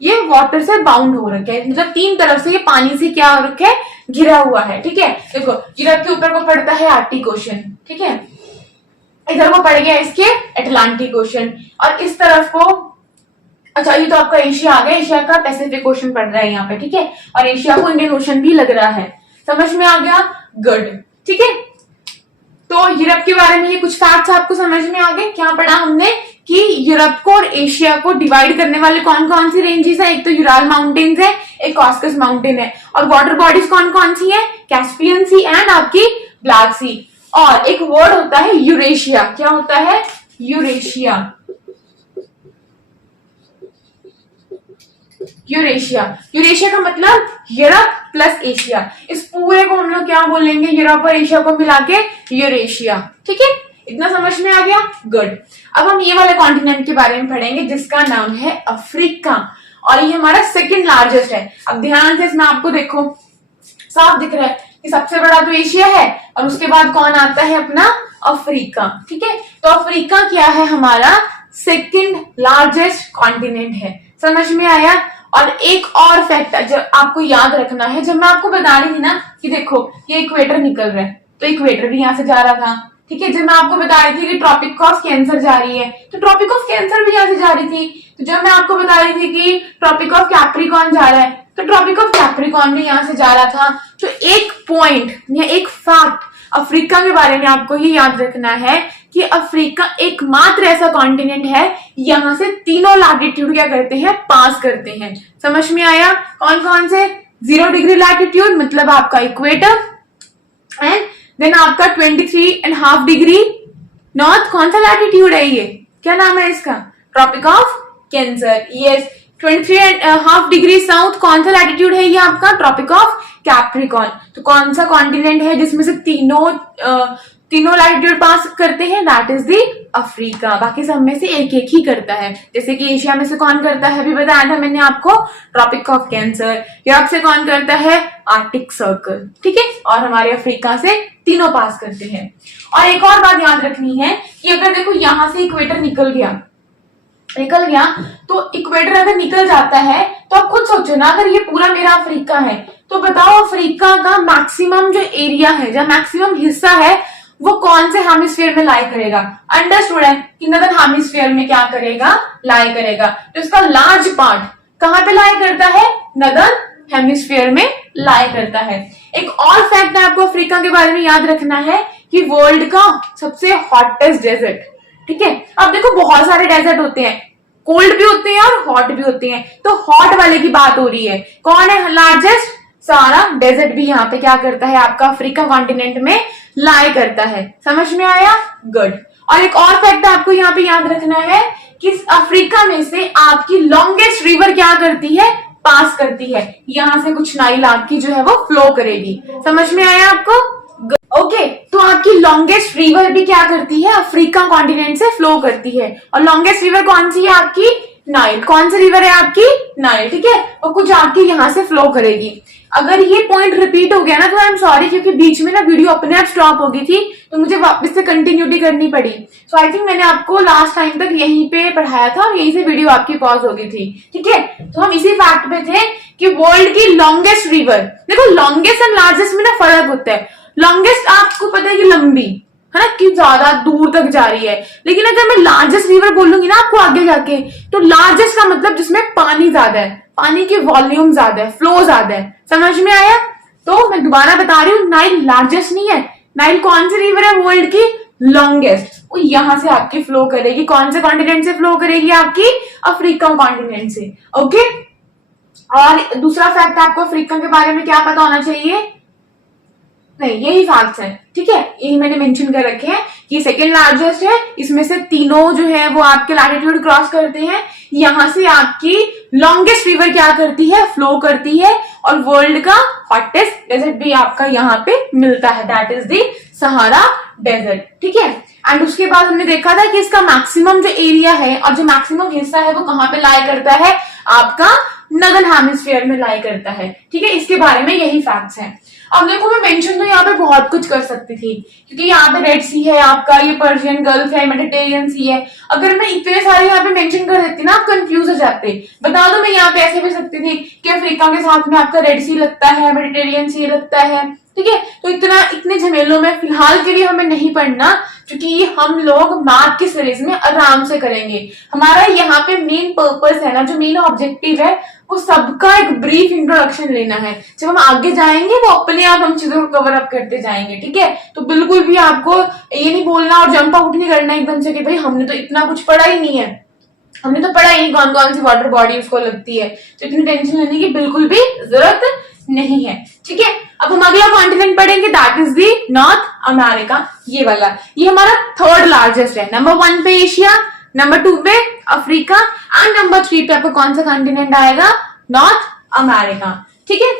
ये वाटर से बाउंड हो रखा है, मतलब तीन तरफ से ये पानी से क्या हो रखा है? घिरा हुआ है। ठीक है, देखो यूरोप के ऊपर को पड़ता है आर्टिक ओशन, ठीक है, इधर को पड़ गया इसके अटलांटिक ओशन, और इस तरफ को, अच्छा ये तो आपका एशिया आ गया, एशिया का पैसिफिक ओशन पड़ रहा है यहाँ पे, ठीक है, और एशिया को इंडियन ओशन भी लग रहा है। समझ में आ गया? गुड। ठीक है, तो यूरोप के बारे में ये कुछ फैक्ट्स आपको समझ में आ गए। क्या पढ़ा हमने कि यूरोप को और एशिया को डिवाइड करने वाले कौन कौन सी रेंजेस है? एक तो यूराल माउंटेन्स है, एक कॉस्कस माउंटेन है, और वाटर बॉडीज कौन कौन सी है? कैस्पियन सी एंड आपकी ब्लैक सी। और एक वर्ड होता है यूरेशिया। क्या होता है? यूरेशिया। यूरेशिया, यूरेशिया का मतलब यूरोप प्लस एशिया। इस पूरे को हम लोग क्या बोलेंगे? यूरोप और एशिया को मिला के यूरेशिया। ठीक है, इतना समझ में आ गया? गुड। अब हम ये वाले कॉन्टिनेंट के बारे में पढ़ेंगे जिसका नाम है अफ्रीका, और ये हमारा सेकंड लार्जेस्ट है। अब ध्यान से इसमें आपको देखो, साफ दिख रहा है कि सबसे बड़ा तो एशिया है और उसके बाद कौन आता है? अपना अफ्रीका। ठीक है, तो अफ्रीका क्या है? हमारा सेकंड लार्जेस्ट कॉन्टिनेंट है। समझ में आया? और एक और फैक्ट जो आपको याद रखना है, जब मैं आपको बता रही थी ना कि देखो ये इक्वेटर निकल रहा है, तो इक्वेटर भी यहां से जा रहा था। ठीक है, जब मैं आपको बता रही थी कि ट्रॉपिक ऑफ कैंसर जा रही है, तो ट्रॉपिक ऑफ कैंसर भी यहाँ से जा रही थी। तो जब मैं आपको बता रही थी कि ट्रॉपिक ऑफ कैप्रिकॉर्न जा रहा है, तो ट्रॉपिक ऑफ कैप्रिकॉर्न भी यहाँ से जा रहा था। तो एक पॉइंट या एक फैक्ट अफ्रीका के बारे में आपको ये याद रखना है कि अफ्रीका एकमात्र ऐसा कॉन्टिनेंट है यहां से तीनों लैटिट्यूड क्या करते हैं? पास करते हैं। समझ में आया? कौन कौन से? 0 डिग्री लैटिट्यूड मतलब आपका इक्वेटर, एंड देन आपका 23.5 डिग्री नॉर्थ। कौन सा लैटिट्यूड है ये? क्या नाम है इसका? Tropic of Cancer. Yes, 23.5 degree south कौन सा लैटिट्यूड है ये आपका? Tropic of Capricorn. तो कौन सा कॉन्टिनेंट है जिसमें से तीनों लैटिट्यूड पास करते हैं? That is the Africa. बाकी सब में से एक एक ही करता है। जैसे कि एशिया में से कौन करता है अभी बताया था मैंने आपको, ट्रॉपिक ऑफ कैंसर। यूरोप से कौन करता है? आर्कटिक सर्कल, ठीक है। और हमारे अफ्रीका से तीनों पास करते हैं। और एक और बात याद रखनी है कि अगर देखो यहां से इक्वेटर निकल गया तो इक्वेटर अगर निकल जाता है तो आप खुद सोचो ना, अगर ये पूरा मेरा अफ्रीका है तो बताओ अफ्रीका का मैक्सिमम जो एरिया है, जो मैक्सिमम हिस्सा है, वो कौन से हेमिस्फीयर में लाई करेगा? अंडरस्टूड है कि नदर्न हेमिस्फीयर में क्या करेगा? लाई करेगा। तो इसका लार्ज पार्ट कहां पे लाई करता है? नदर्न हेमिस्फीयर में लाई करता है। एक और फैक्ट आपको अफ्रीका के बारे में याद रखना है कि वर्ल्ड का सबसे हॉटेस्ट डेजर्ट, ठीक है। अब देखो बहुत सारे डेजर्ट होते हैं, कोल्ड भी होते हैं और हॉट भी होते हैं। तो हॉट वाले की बात हो रही है, कौन है लार्जेस्ट? सारा डेजर्ट भी यहाँ पे क्या करता है? आपका अफ्रीका कॉन्टिनेंट में लाई करता है। समझ में आया? गुड। और एक और फैक्ट आपको यहाँ पे याद रखना है कि अफ्रीका में से आपकी लॉन्गेस्ट रिवर क्या करती है? पास करती है। यहां से कुछ नाइल आपकी जो है वो फ्लो करेगी। समझ में आया आपको? ओके, तो आपकी लॉन्गेस्ट रिवर भी क्या करती है? अफ्रीका कॉन्टिनेंट से फ्लो करती है। और लॉन्गेस्ट रिवर कौन सी है आपकी? नाइल। कौन सी रिवर है आपकी? नाइल, ठीक है। और कुछ आपकी यहाँ से फ्लो करेगी। अगर ये पॉइंट रिपीट हो गया ना तो आई एम सॉरी, क्योंकि बीच में ना वीडियो अपने आप स्टॉप हो गई थी तो मुझे वापस से कंटिन्यूटी करनी पड़ी। सो आई थिंक मैंने आपको लास्ट टाइम तक यहीं पे पढ़ाया था और यहीं से वीडियो आपकी पॉज हो गई थी, ठीक है। तो हम इसी फैक्ट पे थे कि वर्ल्ड की लॉन्गेस्ट रिवर, देखो लॉन्गेस्ट एंड लार्जेस्ट में ना फर्क होता है। लॉन्गेस्ट आपको पता है कि लंबी है ना, कि ज्यादा दूर तक जा रही है, लेकिन अगर मैं लार्जेस्ट रिवर बोलूंगी ना आपको आगे जाके, तो लार्जेस्ट का मतलब जिसमें पानी ज्यादा है, पानी की वॉल्यूम ज्यादा है, फ्लो ज्यादा है। समझ में आया? तो मैं दोबारा बता रही हूँ, नाइल लार्जेस्ट नहीं है। नाइल कौन सी रिवर है वर्ल्ड की? लॉन्गेस्ट। वो यहां से आपकी फ्लो करेगी। कौन से कॉन्टिनेंट से फ्लो करेगी? आपकी अफ्रीका कॉन्टिनेंट से। ओके। और दूसरा फैक्ट आपको अफ्रीका के बारे में क्या पता होना चाहिए? नहीं, यही फैक्ट्स हैं, ठीक है। यही मैंने मेंशन कर रखे हैं कि सेकंड लार्जेस्ट है, इसमें से तीनों जो है वो आपके लैटिट्यूड क्रॉस करते हैं। यहां से आपकी लॉन्गेस्ट रिवर क्या करती है? फ्लो करती है। और वर्ल्ड का हॉटेस्ट डेजर्ट भी आपका यहाँ पे मिलता है, that is the Sahara desert, ठीक है। एंड उसके बाद हमने देखा था कि इसका मैक्सिमम जो एरिया है और जो मैक्सिमम हिस्सा है वो कहाँ पे लाई करता है? आपका नदर्न हेमिस्फीयर में लाई करता है, ठीक है। इसके बारे में यही फैक्ट्स हैं। अब देखो मैं मेंशन तो यहाँ पे बहुत कुछ कर सकती थी, क्योंकि यहाँ पे रेड सी है आपका, ये पर्शियन गल्फ है, मेडिटेरियन सी है। अगर मैं इतने सारे यहाँ पे मेंशन कर देती ना, आप कंफ्यूज हो जाते। बता दो, मैं यहाँ पे ऐसे भी सकती थी कि अफ्रीका के साथ में आपका रेड सी लगता है, मेडिटेरियन सी लगता है, ठीक है। तो इतने झमेलों में फिलहाल के लिए हमें नहीं पढ़ना, क्योंकि हम लोग मैथ की सीरीज में आराम से करेंगे। हमारा यहाँ पे मेन पर्पस है ना, जो मेन ऑब्जेक्टिव है, वो सबका एक ब्रीफ इंट्रोडक्शन लेना है। जब हम आगे जाएंगे वो अपने आप हम चीजों को कवर अप करते जाएंगे, ठीक है। तो बिल्कुल भी आपको ये नहीं बोलना और जंप आउट नहीं करना एकदम से कि भाई हमने तो इतना कुछ पढ़ा ही नहीं है, हमने तो पढ़ा ही नहीं कौन कौन सी वाटर बॉडी उसको लगती है। तो इतनी टेंशन लेने की बिल्कुल भी जरूरत नहीं है, ठीक है। अब हम अगला कॉन्टिनेंट पढ़ेंगे, that is the north America. ये वाला, ये हमारा थर्ड लार्जेस्ट है। नंबर 1 पे एशिया, नंबर 2 पे अफ्रीका एंड नंबर 3 पे आपको कौन सा कॉन्टिनेंट आएगा? नॉर्थ अमेरिका, ठीक है।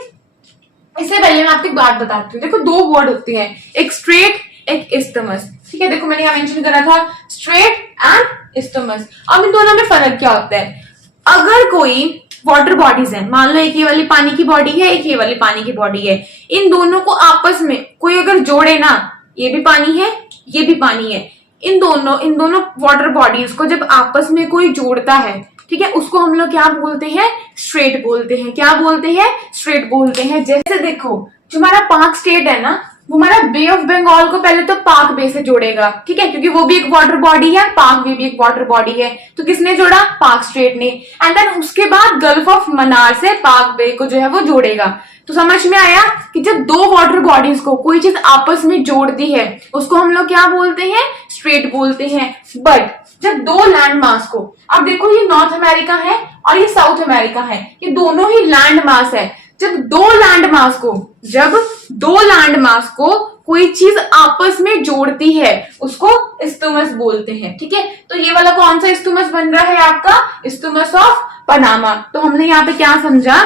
इससे पहले मैं आपको एक बात बताती हूँ। देखो दो वर्ड होते हैं, एक स्ट्रेट, एक इस्टमस, ठीक है। देखो मैंने यहाँ मेंशन करा था स्ट्रेट एंड इस्टमस। अब इन दोनों में फर्क क्या होता है? अगर कोई वाटर बॉडीज है, मान लो एक ये वाली पानी की बॉडी है, एक ये वाली पानी की बॉडी है, इन दोनों को आपस में कोई अगर जोड़े ना, ये भी पानी है, ये भी पानी है, इन दोनों वाटर बॉडीज को जब आपस में कोई जोड़ता है, ठीक है, उसको हम लोग क्या बोलते हैं? स्ट्रेट बोलते हैं। क्या बोलते हैं? स्ट्रेट बोलते हैं। जैसे देखो जो हमारा पाक स्टेट है ना, वो हमारा बे ऑफ बंगाल को पहले तो पाक बे से जोड़ेगा, ठीक है, क्योंकि वो भी एक वाटर बॉडी है, पाक बे भी एक वाटर बॉडी है। तो किसने जोड़ा? पाक स्टेट ने। एंड देन उसके बाद गल्फ ऑफ मन्नार से पाक बे को जो है वो जोड़ेगा। तो समझ में आया कि जब दो वाटर बॉडीज को कोई चीज आपस में जोड़ती है उसको हम लोग क्या बोलते हैं? स्ट्रेट बोलते हैं। बट जब दो लैंड मास को, अब देखो ये नॉर्थ अमेरिका है और ये साउथ अमेरिका है, ये दोनों ही लैंड मास है। जब दो लैंड मास को कोई चीज आपस में जोड़ती है उसको इस्थमस बोलते हैं। ठीक है, तो ये वाला कौन सा इस्थमस बन रहा है आपका? Isthmus of Panama. तो हमने यहाँ पे क्या समझा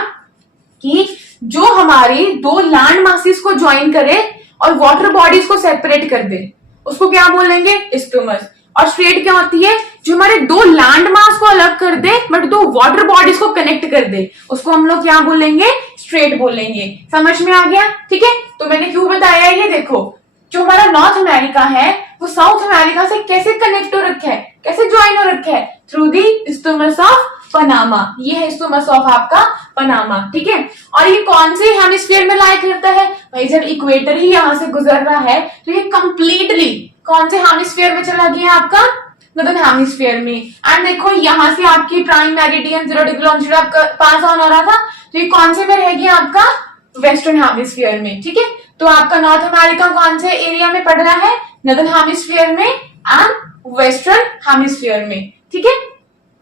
कि जो हमारी दो लैंड मासेस को ज्वाइन करे और वाटर बॉडीज को सेपरेट कर दे उसको क्या बोलेंगे? इस्थमस। और स्ट्रेट क्या होती है? जो हमारे दो लैंड मास को अलग कर दे बट दो वाटर बॉडीज को कनेक्ट कर दे उसको हम लोग क्या बोलेंगे? स्ट्रेट बोलेंगे। समझ में आ गया? ठीक है, तो मैंने क्यों बताया ये देखो, जो हमारा नॉर्थ अमेरिका है वो साउथ अमेरिका से कैसे कनेक्ट हो रखा है, कैसे ज्वाइन हो रखा है? Through the isthmus of Panama. ये है इस्थमस ऑफ आपका पनामा। ठीक है, और ये कौन से हेमिस्फीयर में लाई करता है? भाई जब इक्वेटर ही यहाँ से गुजर रहा है तो ये कंप्लीटली कौन से हेमिस्फीयर में चला गया आपका? नॉर्दर्न हेमिस्फीयर में। एंड देखो यहाँ से आपकी प्राइम मेरिडियन 0 डिग्री लॉन्जिट्यूड आपका पास ऑन हो रहा था, तो ये कौन से में रह गया आपका? वेस्टर्न हेमिस्फीयर में। ठीक है, तो आपका नॉर्थ अमेरिका कौन से एरिया में पड़ रहा है? नॉर्दर्न हेमिस्फीयर में एंड वेस्टर्न हेमिस्फीयर में। ठीक है,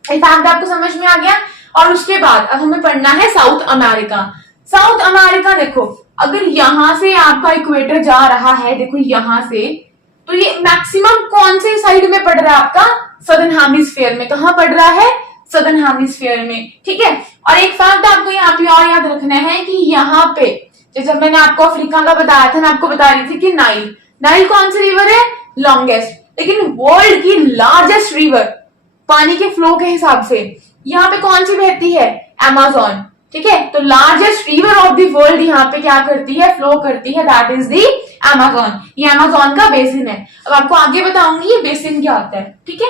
फैक्ट आपको समझ में आ गया। और उसके बाद अब हमें पढ़ना है साउथ अमेरिका। साउथ अमेरिका देखो, अगर यहां से आपका इक्वेटर जा रहा है, देखो यहां से, तो ये मैक्सिमम कौन से साइड में पड़ रहा है आपका? सदर्न हेमिस्फीयर में। कहां पड़ रहा है? सदर्न हेमिस्फीयर में। ठीक है, और एक फैक्ट आपको यहाँ पे और याद रखना है कि यहाँ पे जब मैंने आपको अफ्रीका का बताया था, मैं आपको बता रही थी कि नाइल, नाइल कौन सी रिवर है? लॉन्गेस्ट। लेकिन वर्ल्ड की लार्जेस्ट रिवर पानी के फ्लो के हिसाब से यहाँ पे कौन सी बहती है? अमेज़न। ठीक है, तो largest river of the world यहाँ पे क्या करती है? फ्लो करती है, दैट इज दी अमेज़न। ये अमेज़न का बेसिन है। अब आपको आगे बताऊंगी ये बेसिन क्या होता है। ठीक है,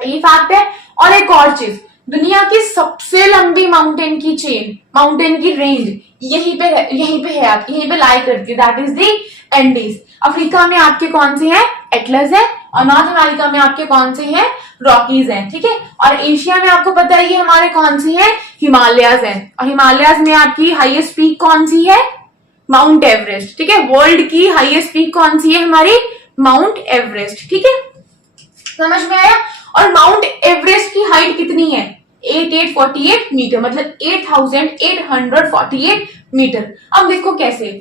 ये फैक्ट है। और एक और चीज, दुनिया की सबसे लंबी माउंटेन की चेन, माउंटेन की रेंज यहीं पे है, यहीं पे लाई करती है, that is the Andes. Africa में आपके कौन से हैं? एटलस है। और नॉर्थ अमेरिका में आपके कौन से हैं? रॉकीज हैं। ठीक है, और एशिया में आपको पता है ये हमारे कौन सी हैं? हिमालयाज हैं। और हिमालयाज में आपकी हाईएस्ट पीक कौन सी है? Mount Everest. ठीक है, वर्ल्ड की हाईएस्ट पीक कौन सी है हमारी? Mount Everest. ठीक है, समझ में आया? और माउंट एवरेस्ट की हाइट कितनी है? 8848 मीटर, मतलब 8848 मीटर। अब देखो कैसे,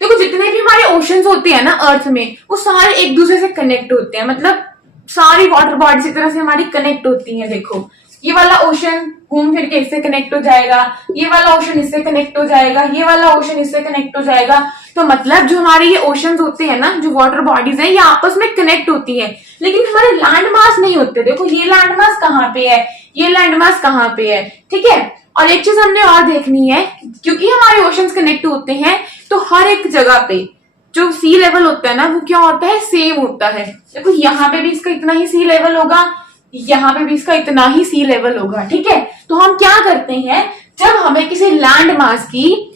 देखो जितने भी हमारे ओशंस होते हैं ना अर्थ में, वो सारे एक दूसरे से कनेक्ट होते हैं, मतलब सारी वाटर बॉडीज एक तरह से हमारी कनेक्ट होती हैं। देखो ये वाला ओशन घूम फिर के इससे कनेक्ट हो जाएगा, ये वाला ओशन इससे कनेक्ट हो जाएगा, ये वाला ओशन इससे कनेक्ट हो जाएगा। तो मतलब जो हमारे ये ओशंस होते हैं ना, जो वाटर बॉडीज हैं, ये आपस में कनेक्ट होती हैं, लेकिन हमारे लैंड मास नहीं होते। देखो ये लैंड मास कहाँ पे है, ये लैंड मास कहाँ पे है। ठीक है, और एक चीज हमने और देखनी है, क्योंकि हमारे ओशंस कनेक्ट होते हैं तो हर एक जगह पे जो सी लेवल होता है ना वो क्या होता है? सेम होता है। देखो यहाँ पे भी इसका इतना ही सी लेवल होगा, यहाँ पे भी इसका इतना ही सी लेवल होगा। ठीक है, तो हम क्या करते हैं, जब हमें किसी लैंड मास की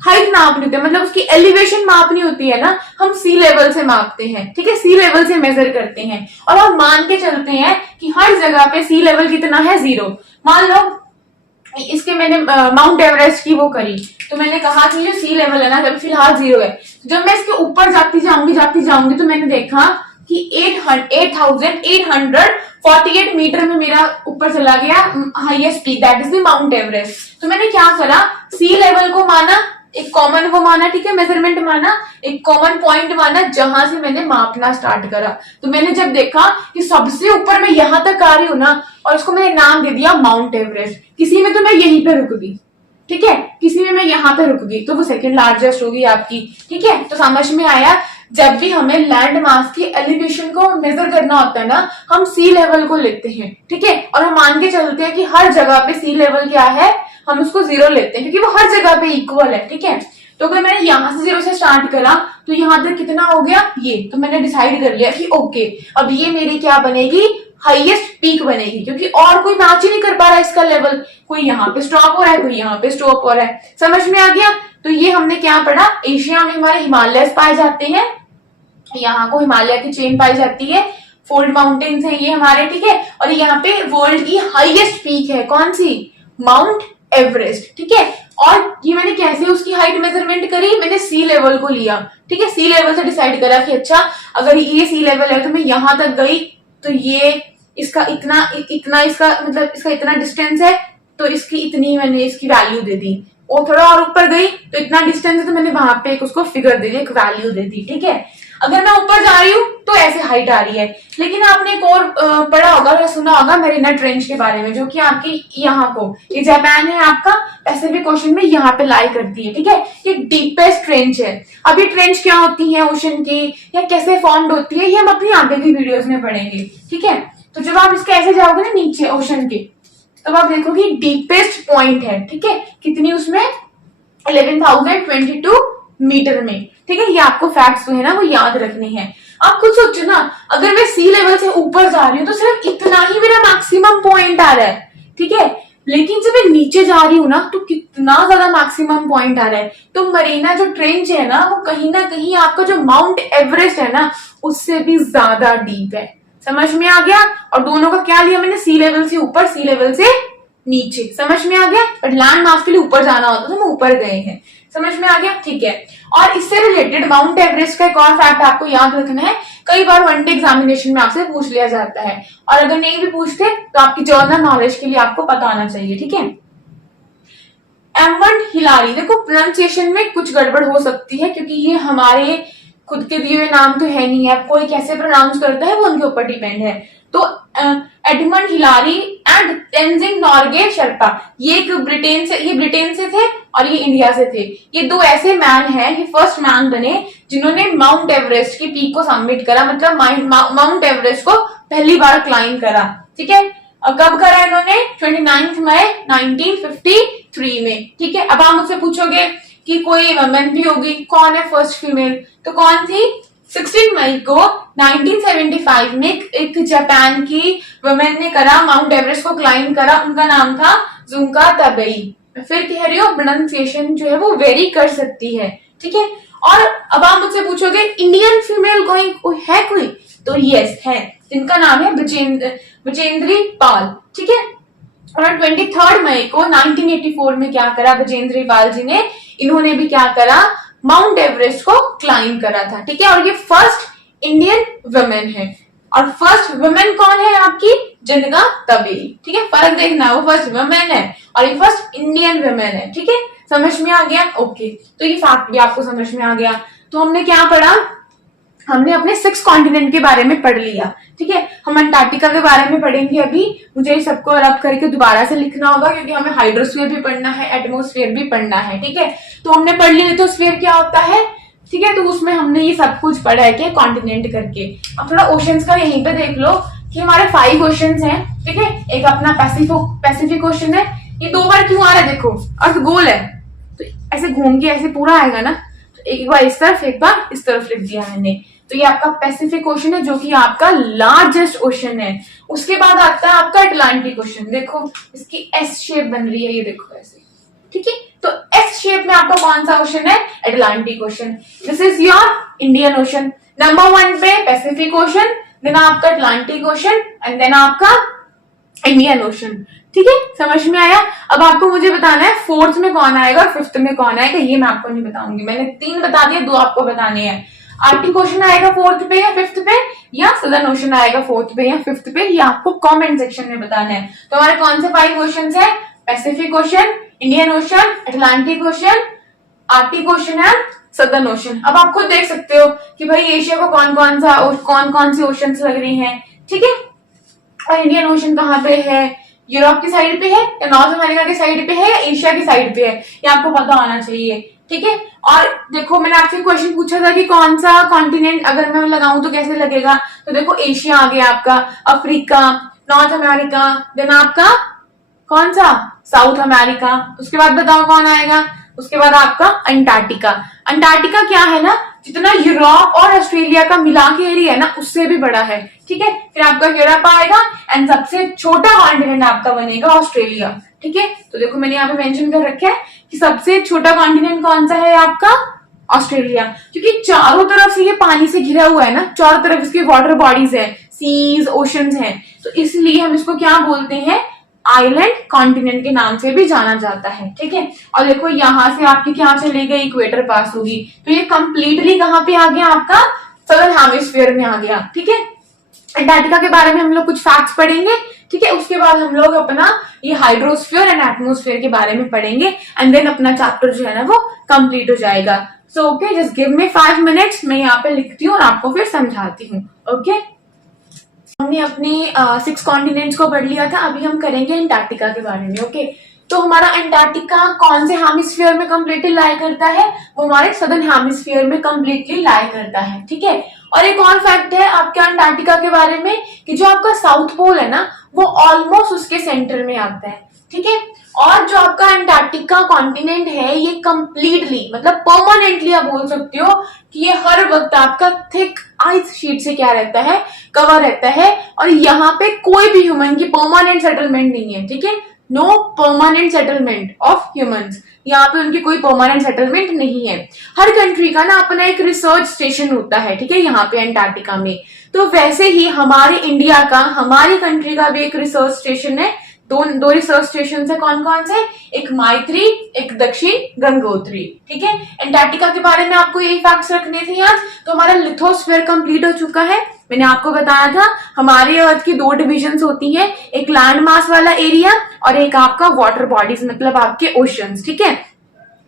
हाइट नापनी होती है, मतलब उसकी एलिवेशन मापनी होती है ना, हम सी लेवल से मापते हैं। ठीक है, सी लेवल से मेजर करते हैं और हम मान के चलते हैं कि हर जगह पे सी लेवल कितना है? 0। मान लो इसके मैंने माउंट एवरेस्ट की वो करी, तो मैंने कहा कि जो सी लेवल है ना जब फिलहाल 0 है, जब मैं इसके ऊपर जाती जाऊंगी तो मैंने देखा कि 8848 मीटर में मेरा ऊपर चला गया highest peak, that is the mount Everest. तो मैंने क्या करा, सी लेवल को माना, एक कॉमन वो माना, ठीक है, मेजरमेंट माना, एक कॉमन पॉइंट माना, जहां से मैंने मापना स्टार्ट करा। तो मैंने जब देखा कि सबसे ऊपर मैं यहां तक आ रही हूँ ना, और उसको मैंने नाम दे दिया माउंट एवरेस्ट। किसी में तो मैं यहीं पे रुक गई, ठीक है, किसी में मैं यहाँ पे रुक गई, तो वो सेकंड लार्जेस्ट होगी आपकी। ठीक है, तो समझ में आया, जब भी हमें लैंड मास की एलिवेशन को मेजर करना होता है ना, हम सी लेवल को लेते हैं। ठीक है, और हम मान के चलते हैं कि हर जगह पे सी लेवल क्या है, हम उसको 0 लेते हैं, क्योंकि वो हर जगह पे इक्वल है। ठीक है, तो अगर मैंने यहाँ से 0 से स्टार्ट करा तो यहाँ तक कितना हो गया ये, तो मैंने डिसाइड कर लिया कि ओके अब ये मेरी क्या बनेगी, हाईएस्ट पीक बनेगी, क्योंकि और कोई मैच ही नहीं कर पा रहा है इसका लेवल, कोई यहाँ पे स्टॉप हो रहा है, कोई यहाँ पे स्टॉप हो रहा है। समझ में आ गया? तो ये हमने क्या पढ़ा, एशिया में हमारे हिमालय पाए जाते हैं, यहाँ को हिमालय की चेन पाई जाती है, फोल्ड माउंटेन्स हैं ये हमारे। ठीक है, और यहाँ पे वर्ल्ड की हाईएस्ट पीक है कौन सी, माउंट एवरेस्ट। ठीक है, और ये मैंने कैसे उसकी हाइट मेजरमेंट करी, मैंने सी लेवल को लिया। ठीक है, सी लेवल से डिसाइड करा कि अच्छा अगर ये सी लेवल है तो मैं यहां तक गई, तो ये इसका इतना इसका मतलब इसका इतना डिस्टेंस है, तो इसकी इतनी मैंने इसकी वैल्यू दे दी। वो थोड़ा और ऊपर गई तो इतना डिस्टेंस है, तो मैंने वहां पे एक उसको फिगर दे दी, एक वैल्यू दे दी, ठीक है। अगर मैं ऊपर जा रही हूँ तो ऐसे हाइट आ रही है। लेकिन आपने एक और पढ़ा होगा या सुना होगा मरीना ट्रेंच के बारे में, जो कि आपकी यहाँ को, ये जापान है आपका, पैसिफिक ओशन में यहाँ पे लाई करती है, ठीक है। ये डीपेस्ट ट्रेंच है। अब ये ट्रेंच क्या होती है ओशन की, या कैसे फॉर्म्ड होती है, ये हम अपनी आगे की वीडियोस में पढ़ेंगे, ठीक है। तो जब आप इसके ऐसे जाओगे ना नीचे ओशन के, तब आप देखोगे डीपेस्ट पॉइंट है, ठीक है। कितनी उसमें 11,022 मीटर में, ठीक है। ये आपको फैक्ट्स जो है ना वो याद रखने हैं। आप खुद सोचो ना, अगर मैं सी लेवल से ऊपर जा रही हूँ तो सिर्फ इतना ही मेरा मैक्सिमम पॉइंट आ रहा है, ठीक है। लेकिन जब मैं नीचे जा रही हूँ ना तो कितना ज्यादा मैक्सिमम पॉइंट आ रहा है। तो मरीना जो ट्रेंच है ना वो कहीं ना कहीं आपका जो माउंट एवरेस्ट है ना उससे भी ज्यादा डीप है। समझ में आ गया। और दोनों का क्या लिया मैंने, सी लेवल से ऊपर, सी लेवल से नीचे, समझ में आ गया। बट लैंड मास के लिए ऊपर जाना होता तो हम ऊपर गए हैं, समझ में आ गया, ठीक है। और इससे रिलेटेड माउंट एवरेस्ट का एक और फैक्ट आपको याद रखना है, कई बार वन डे एग्जामिनेशन में आपसे पूछ लिया जाता है, और अगर नहीं भी पूछते तो आपकी जनरल नॉलेज के लिए आपको पता होना चाहिए, ठीक है। एडमंड हिलारी, देखो प्रोनाउंसिएशन में कुछ गड़बड़ हो सकती है क्योंकि ये हमारे खुद के दिए हुए नाम तो है नहीं है, कोई कैसे प्रोनाउंस करता है वो उनके ऊपर डिपेंड है। तो एडमंड हिलारी एंड तेंजिंग नोर्गे शेर्पा, ये ब्रिटेन से थे और ये इंडिया से थे। ये दो ऐसे मैन हैं, ये फर्स्ट मैन बने जिन्होंने माउंट एवरेस्ट की पीक को सबमिट करा, मतलब माउंट एवरेस्ट को पहली बार क्लाइंब करा, ठीक है। कब करा इन्होंने, 29 मई 1953 में, ठीक है। अब आप मुझसे पूछोगे कि कोई वुमेन भी होगी, कौन है फर्स्ट फीमेल, तो कौन थी, 16 मई को 1975 में एक जापान की वुमेन ने करा, माउंट एवरेस्ट को क्लाइंब करा, उनका नाम था जुंका तबेई। मैं फिर कह रही हूँ प्रोनाउंसिएशन जो है वो वेरी कर सकती है, ठीक है। और अब आप मुझसे पूछोगे इंडियन फीमेल कोई है कोई, तो यस है, जिनका नाम है बचेंद्री पाल, ठीक है। और 23 मई को 1984 में क्या करा बचेंद्री पाल जी ने, इन्होंने भी क्या करा, माउंट एवरेस्ट को क्लाइंब करा था, ठीक है। और ये फर्स्ट इंडियन वुमेन है। और फर्स्ट वुमेन कौन है आपकी, जुंका तबेई, ठीक है। फर्क देखना, वो फर्स्ट वुमेन है और ये फर्स्ट इंडियन वुमेन है, ठीक है। समझ में आ गया, ओके। तो ये फैक्ट भी आपको समझ में आ गया। तो हमने क्या पढ़ा, हमने अपने 6 कॉन्टिनेंट के बारे में पढ़ लिया, ठीक है। हम अंटार्कटिका के बारे में पढ़ेंगे अभी, मुझे सबको रब करके दोबारा से लिखना होगा क्योंकि हमें हाइड्रोस्फीयर भी पढ़ना है, एटमोस्फीयर भी पढ़ना है, ठीक है। तो हमने पढ़ लिया लिथोस्फीयर क्या होता है, ठीक है। तो उसमें हमने ये सब कुछ पढ़ा है कि कॉन्टिनेंट करके। अब थोड़ा ओशंस का यहीं पे देख लो कि हमारे 5 ओशंस हैं, ठीक है। एक अपना पैसिफिक ओशन है, ये 2 बार क्यों आ रहा है, देखो अर्थ गोल है तो ऐसे घूम के ऐसे पूरा आएगा ना, तो एक बार इस तरफ एक बार इस तरफ लिख दिया मैंने। तो ये आपका पैसिफिक ओशन है जो कि आपका लार्जेस्ट ओशन है। उसके बाद आता है आपका अटलांटिक ओशन, देखो इसकी एस शेप बन रही है, ये देखो ऐसे, ठीक है। तो एस शेप में आपका कौन सा ओशन है, Atlantic ocean. This is your Indian ocean. Number 1 पे पैसिफिक ओशन, देन आपका अटलांटिक ओशन एंड देन आपका इंडियन ओशन, ठीक है। समझ में आया। अब आपको मुझे बताना है 4th में कौन आएगा और 5th में कौन आएगा, ये मैं आपको नहीं बताऊंगी। मैंने 3 बता दिए, 2 आपको बताने हैं। आर्टिक ओशन आएगा 4th पे या 5th पे, या सदर्न ओशन आएगा 4th पे या 5th पे, ये आपको कमेंट सेक्शन में बताना है। तो हमारे कौन से 5 ओशन है, Pacific ocean, Indian ocean, Atlantic ocean, Arctic ocean and southern ocean. अब आप खुद देख सकते हो कि भाई एशिया को कौन कौन सी ओशन लग रही है, ठीक है। और इंडियन ओशन कहाँ पे है, यूरोप की साइड पे है या नॉर्थ अमेरिका की साइड पे है या एशिया की साइड पे है, ये आपको पता होना चाहिए, ठीक है। और देखो मैंने आपसे क्वेश्चन पूछा था कि कौन सा कॉन्टिनेंट अगर मैं लगाऊं तो कैसे लगेगा, तो देखो एशिया आ गया आपका, अफ्रीका, नॉर्थ अमेरिका, देन आपका कौन सा साउथ अमेरिका, उसके बाद बताओ कौन आएगा, उसके बाद आपका अंटार्कटिका। अंटार्कटिका क्या है ना, जितना यूरोप और ऑस्ट्रेलिया का मिला के एरिया है ना उससे भी बड़ा है, ठीक है। फिर आपका यूरोप आएगा एंड सबसे छोटा कॉन्टिनेंट आपका बनेगा ऑस्ट्रेलिया, ठीक है। तो देखो मैंने यहाँ पे मेंशन कर रखा है कि सबसे छोटा कॉन्टिनेंट कौन सा है आपका, ऑस्ट्रेलिया, क्योंकि चारों तरफ से ये पानी से घिरा हुआ है ना, चारों तरफ इसके वाटर बॉडीज है, सीज, ओशंस हैं, तो इसलिए हम इसको क्या बोलते हैं, आइलैंड कॉन्टिनेंट के नाम से भी जाना जाता है, ठीक है। और देखो यहाँ से आपकी क्या चली गई, इक्वेटर पास होगी, तो ये कंप्लीटली कहाँ पे आ गया आपका, सदर्न हेमिस्फीयर में आ गया, ठीक है। अंटार्कटिका के बारे में हम लोग कुछ फैक्ट्स पढ़ेंगे, ठीक है। उसके बाद हम लोग अपना ये हाइड्रोस्फीयर एंड एटमोस्फीयर के बारे में पढ़ेंगे एंड देन अपना चैप्टर जो है ना वो कंप्लीट हो जाएगा। So okay, just give me 5 minutes, मैं यहाँ पे लिखती हूँ और आपको फिर समझाती हूँ। ओके, हमने अपनी 6 कॉन्टिनेंट्स को पढ़ लिया था, अभी हम करेंगे अंटार्कटिका के बारे में। ओके, तो हमारा अंटार्कटिका कौन से हेमिस्फीयर में कंप्लीटली लाई करता है? वो हमारे सदर्न हेमिस्फीयर में कंप्लीटली लाई करता है, ठीक है। और एक और फैक्ट है आपके अंटार्कटिका के बारे में कि जो आपका साउथ पोल है ना वो ऑलमोस्ट उसके सेंटर में आता है, ठीक है। और जो आपका अंटार्कटिका कॉन्टिनेंट है ये कंप्लीटली मतलब परमानेंटली आप बोल सकते हो कि ये हर वक्त आपका थिक आइस शीट से क्या रहता है, कवर रहता है। और यहाँ पे कोई भी ह्यूमन की परमानेंट सेटलमेंट नहीं है, ठीक है। No permanent settlement of humans, यहाँ पे उनकी कोई परमानेंट सेटलमेंट नहीं है। हर कंट्री का ना अपना एक रिसर्च स्टेशन होता है, ठीक है, यहाँ पे अंटार्कटिका में। तो वैसे ही हमारे इंडिया का, हमारी कंट्री का भी एक रिसर्च स्टेशन है। दो रिसर्च स्टेशन है, कौन कौन से? एक मैत्री, एक दक्षिण गंगोत्री, ठीक है। अंटार्कटिका के बारे में आपको यही फैक्ट्स रखने थे आज। तो हमारा लिथोस्फीयर कंप्लीट हो चुका है। मैंने आपको बताया था हमारे अर्थ की 2 डिविजन्स होती हैं, एक लैंड मास वाला एरिया और एक आपका वाटर बॉडीज मतलब आपके ओशंस, ठीक है।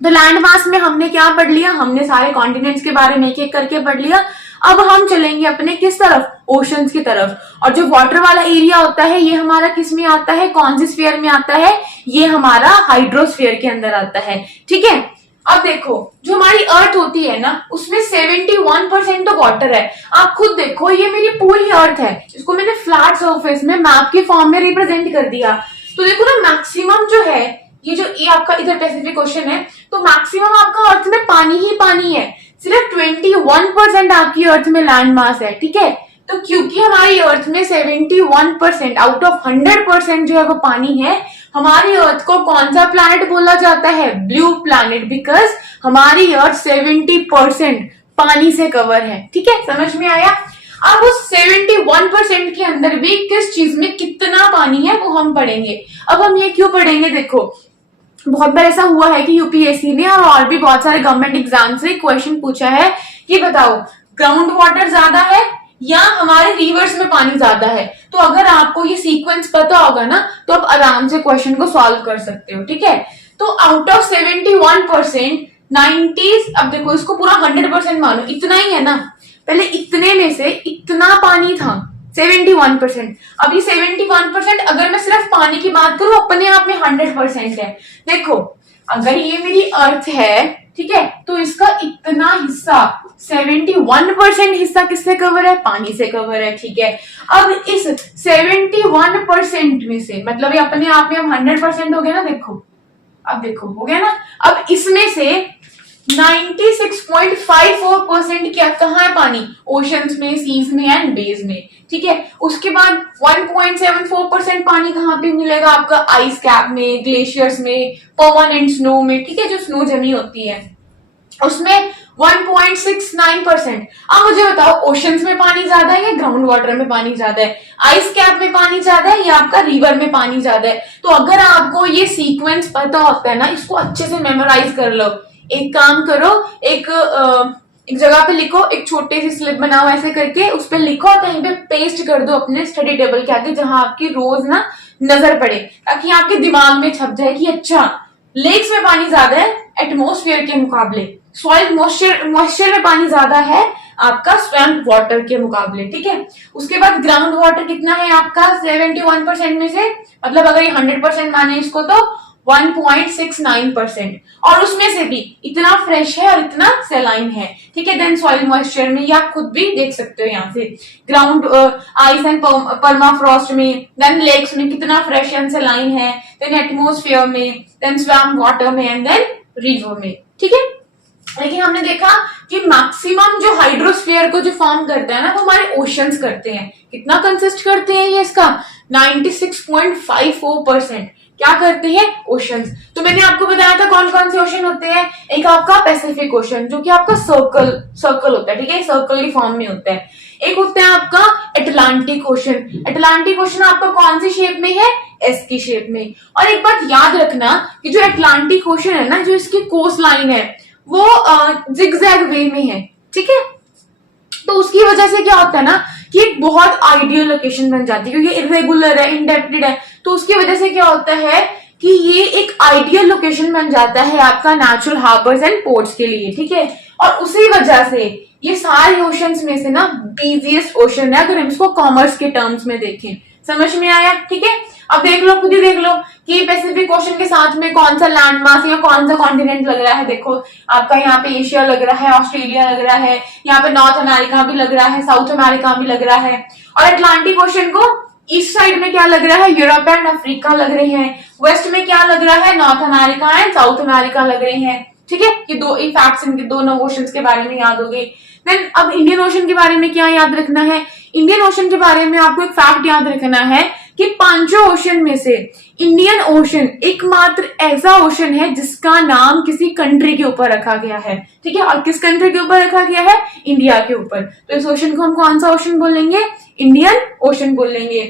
तो लैंड मास में हमने क्या पढ़ लिया? हमने सारे कॉन्टिनेंट्स के बारे में एक एक करके पढ़ लिया। अब हम चलेंगे अपने किस तरफ? ओशंस की तरफ। और जो वाटर वाला एरिया होता है ये हमारा किस में आता है? कौन सी स्फीयर में आता है? ये हमारा हाइड्रोस्फीयर के अंदर आता है, ठीक है। अब देखो जो हमारी अर्थ होती है ना उसमें 71% तो वाटर है। आप खुद देखो ये मेरी पूरी अर्थ है, इसको मैंने फ्लैट सरफेस में मैप के फॉर्म में रिप्रेजेंट कर दिया। तो देखो ना मैक्सिमम जो है ये आपका इधर पैसिफिक ओशन है, तो मैक्सिमम आपका अर्थ में पानी ही पानी है। सिर्फ 21% आपकी अर्थ में लैंड मास है, ठीक है। तो क्योंकि हमारी अर्थ में 71% आउट ऑफ 100% जो है वो पानी है, हमारी अर्थ को कौन सा प्लैनेट बोला जाता है? ब्लू प्लैनेट, बिकॉज हमारी अर्थ 70% पानी से कवर है, ठीक है। समझ में आया? अब उस 71% के अंदर भी किस चीज में कितना पानी है वो हम पढ़ेंगे। अब हम ये क्यों पढ़ेंगे? देखो बहुत बार ऐसा हुआ है कि यूपीएससी ने और भी बहुत सारे गवर्नमेंट एग्जाम से क्वेश्चन पूछा है कि बताओ ग्राउंड वाटर ज्यादा है या हमारे रिवर्स में पानी ज्यादा है। तो अगर आपको ये सीक्वेंस पता होगा ना तो आप आराम से क्वेश्चन को सॉल्व कर सकते हो, ठीक है। तो आउट ऑफ 71% 90, अब देखो इसको पूरा 100% मानो, इतना ही है ना। पहले इतने में से इतना पानी था 71%। अब ये 71% अगर मैं सिर्फ पानी की बात करूं अपने आप में 100% है। देखो अगर ये मेरी अर्थ है, ठीक है, तो इसका इतना हिस्सा 71% हिस्सा किससे कवर है? पानी से कवर है, ठीक है। अब इस 71% में से मतलब ये अपने आप में अब 100% हो गया ना। देखो अब देखो हो गया ना। अब इसमें से 96.54% क्या कहाँ है पानी? ओशंस में, सीज में एंड बेज में, ठीक है। उसके बाद 1.74% पानी कहाँ पे मिलेगा? आपका आइस कैप में, ग्लेशियर्स में, परमानेंट स्नो में, ठीक है, जो स्नो जमी होती है उसमें 1.69%। अब मुझे बताओ ओशंस में पानी ज्यादा है या ग्राउंड वाटर में पानी ज्यादा है? आइस कैप में पानी ज्यादा है या आपका रिवर में पानी ज्यादा है? तो अगर आपको ये सीक्वेंस पता होता है ना, इसको अच्छे से मेमोराइज कर लो। एक काम करो, एक जगह पे लिखो, एक छोटी सी स्लिप बनाओ ऐसे करके, उस पर लिखो और कहीं पे पेस्ट कर दो अपने स्टडी टेबल के आगे, जहां आपकी रोज ना नजर पड़े, ताकि आपके दिमाग में छप जाए कि अच्छा लेक्स में पानी ज्यादा है एटमोस्फियर के मुकाबले, सॉइल मॉइस्चर में पानी ज्यादा है आपका स्वैम्प वाटर के मुकाबले, ठीक है। उसके बाद ग्राउंड वाटर कितना है आपका 71% में से, मतलब अगर ये 100% माने इसको तो 1.69%, और उसमें से भी इतना फ्रेश है और इतना सेलाइन है, ठीक है। देन सॉइल मॉइस्चर में, या आप खुद भी देख सकते हो यहाँ से ग्राउंड आइस एंड परमाफ्रॉस्ट में, देन लेक्स में कितना फ्रेश एंड सेलाइन है, देन एटमोस्फियर में, देन स्वैम्प वाटर में एंड देन रिवर में, ठीक है। लेकिन हमने देखा कि मैक्सिमम जो हाइड्रोस्फीयर को जो फॉर्म करता है ना वो हमारे ओशंस करते हैं। कितना कंसिस्ट करते हैं ये? इसका 96.54% क्या करते हैं? ओशंस। तो मैंने आपको बताया था कौन कौन से ओशन होते हैं। एक आपका पैसिफिक ओशन जो कि आपका सर्कल होता है, ठीक है, सर्कल की फॉर्म में होता है। एक होता है आपका अटलांटिक ओशन। अटलांटिक ओशन आपका कौन सी शेप में है? एस की शेप में। और एक बात याद रखना कि जो अटलांटिक ओशन है ना, जो इसकी कोस्ट लाइन है वो जिगजैग वे में है, ठीक है। तो उसकी वजह से क्या होता है ना कि एक बहुत आइडियल लोकेशन बन जाती है, क्योंकि इरेगुलर है, इंडेप्टेड है, तो उसकी वजह से क्या होता है कि ये एक आइडियल लोकेशन बन जाता है आपका नेचुरल हार्बर्स एंड पोर्ट्स के लिए, ठीक है। और उसी वजह से ये सारे ओशंस में से ना बिजिएस्ट ओशन है, अगर हम इसको कॉमर्स के टर्म्स में देखें। समझ में आया, ठीक है। अब देख लो, खुद ही देख लो कि पैसिफिक ओशन के साथ में कौन सा लैंड मास या कौन सा कॉन्टिनेंट लग रहा है। देखो आपका यहाँ पे एशिया लग रहा है, ऑस्ट्रेलिया लग रहा है, यहाँ पे नॉर्थ अमेरिका भी लग रहा है, साउथ अमेरिका भी लग रहा है, और अटलांटिक ओशन को ईस्ट साइड में क्या लग रहा है, यूरोप एंड अफ्रीका लग रहे हैं। वेस्ट में क्या लग रहा है, north America and south America लग रहे हैं, ठीक है। ये दो फैक्ट्स इनके दोनों ओशंस के बारे में याद हो गए। देन अब इंडियन ओशन के बारे में क्या याद रखना है, इंडियन ओशन के बारे में आपको एक फैक्ट याद रखना है कि पांचों ओशन में से इंडियन ओशन एकमात्र ऐसा ओशन है जिसका नाम किसी कंट्री के ऊपर रखा गया है, ठीक है। और किस कंट्री के ऊपर रखा गया है, इंडिया के ऊपर। तो इस ओशन को हम कौन सा ओशन बोलेंगे, इंडियन ओशन बोलेंगे,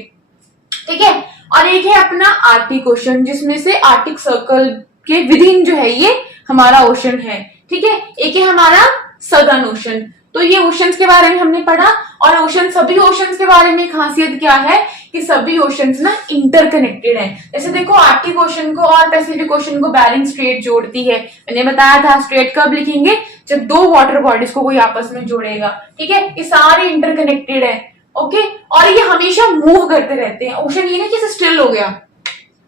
ठीक है। और एक है अपना आर्टिक ओशन, जिसमें से आर्टिक सर्कल के विदिन जो है ये हमारा ओशन है, ठीक है। एक है हमारा सदर्न ओशन। तो ये ओशंस के बारे में हमने पढ़ा। और ओशन, सभी ओशंस के बारे में खासियत क्या है कि सभी ओशंस ना इंटरकनेक्टेड हैं। जैसे देखो आर्टिक ओशन को और पैसिफिक ओशन को बेरिंग स्ट्रेट जोड़ती है। मैंने बताया था स्ट्रेट कब लिखेंगे, जब दो वाटर बॉडीज को कोई आपस में जोड़ेगा, ठीक है। ये सारे इंटरकनेक्टेड है, ओके। और ये हमेशा मूव करते रहते हैं। ओशन ये नहीं कि स्टिल हो गया,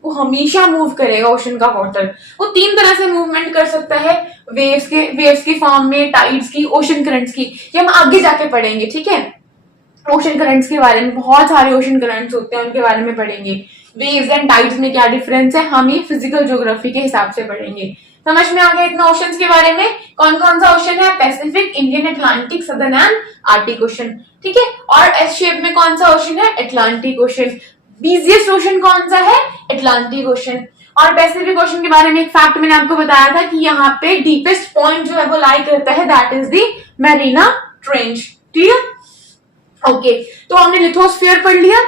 वो हमेशा मूव करेगा। ओशन का वाटर वो तीन तरह से मूवमेंट कर सकता है, वेव्स की फॉर्म में, टाइड्स की, ओशन करंट्स की। ये हम आगे जाके पढ़ेंगे, ठीक है। ओशन करंट्स के बारे में, बहुत सारे ओशन करंट्स होते हैं, उनके बारे में पढ़ेंगे। वेव्स एंड टाइड्स में क्या डिफरेंस है, हम ये फिजिकल ज्योग्राफी के हिसाब से पढ़ेंगे। समझ में आ गया इतना ओशंस के बारे में। कौन कौन सा ओशन है, Pacific, Indian, Atlantic, southern and Arctic ocean, ठीक है। और एस शेप में कौन सा ओशन है, अटलांटिक ओशन। बिजिएस्ट ओशन कौन सा है, अटलांटिक ओशन। और पैसिफिक ओशन के बारे में एक फैक्ट मैंने आपको बताया था कि यहाँ पे डीपेस्ट पॉइंट जो है वो लाई करता है, that is the Mariana trench, clear. Okay, तो हमने लिथोस्फीयर पढ़ लिया,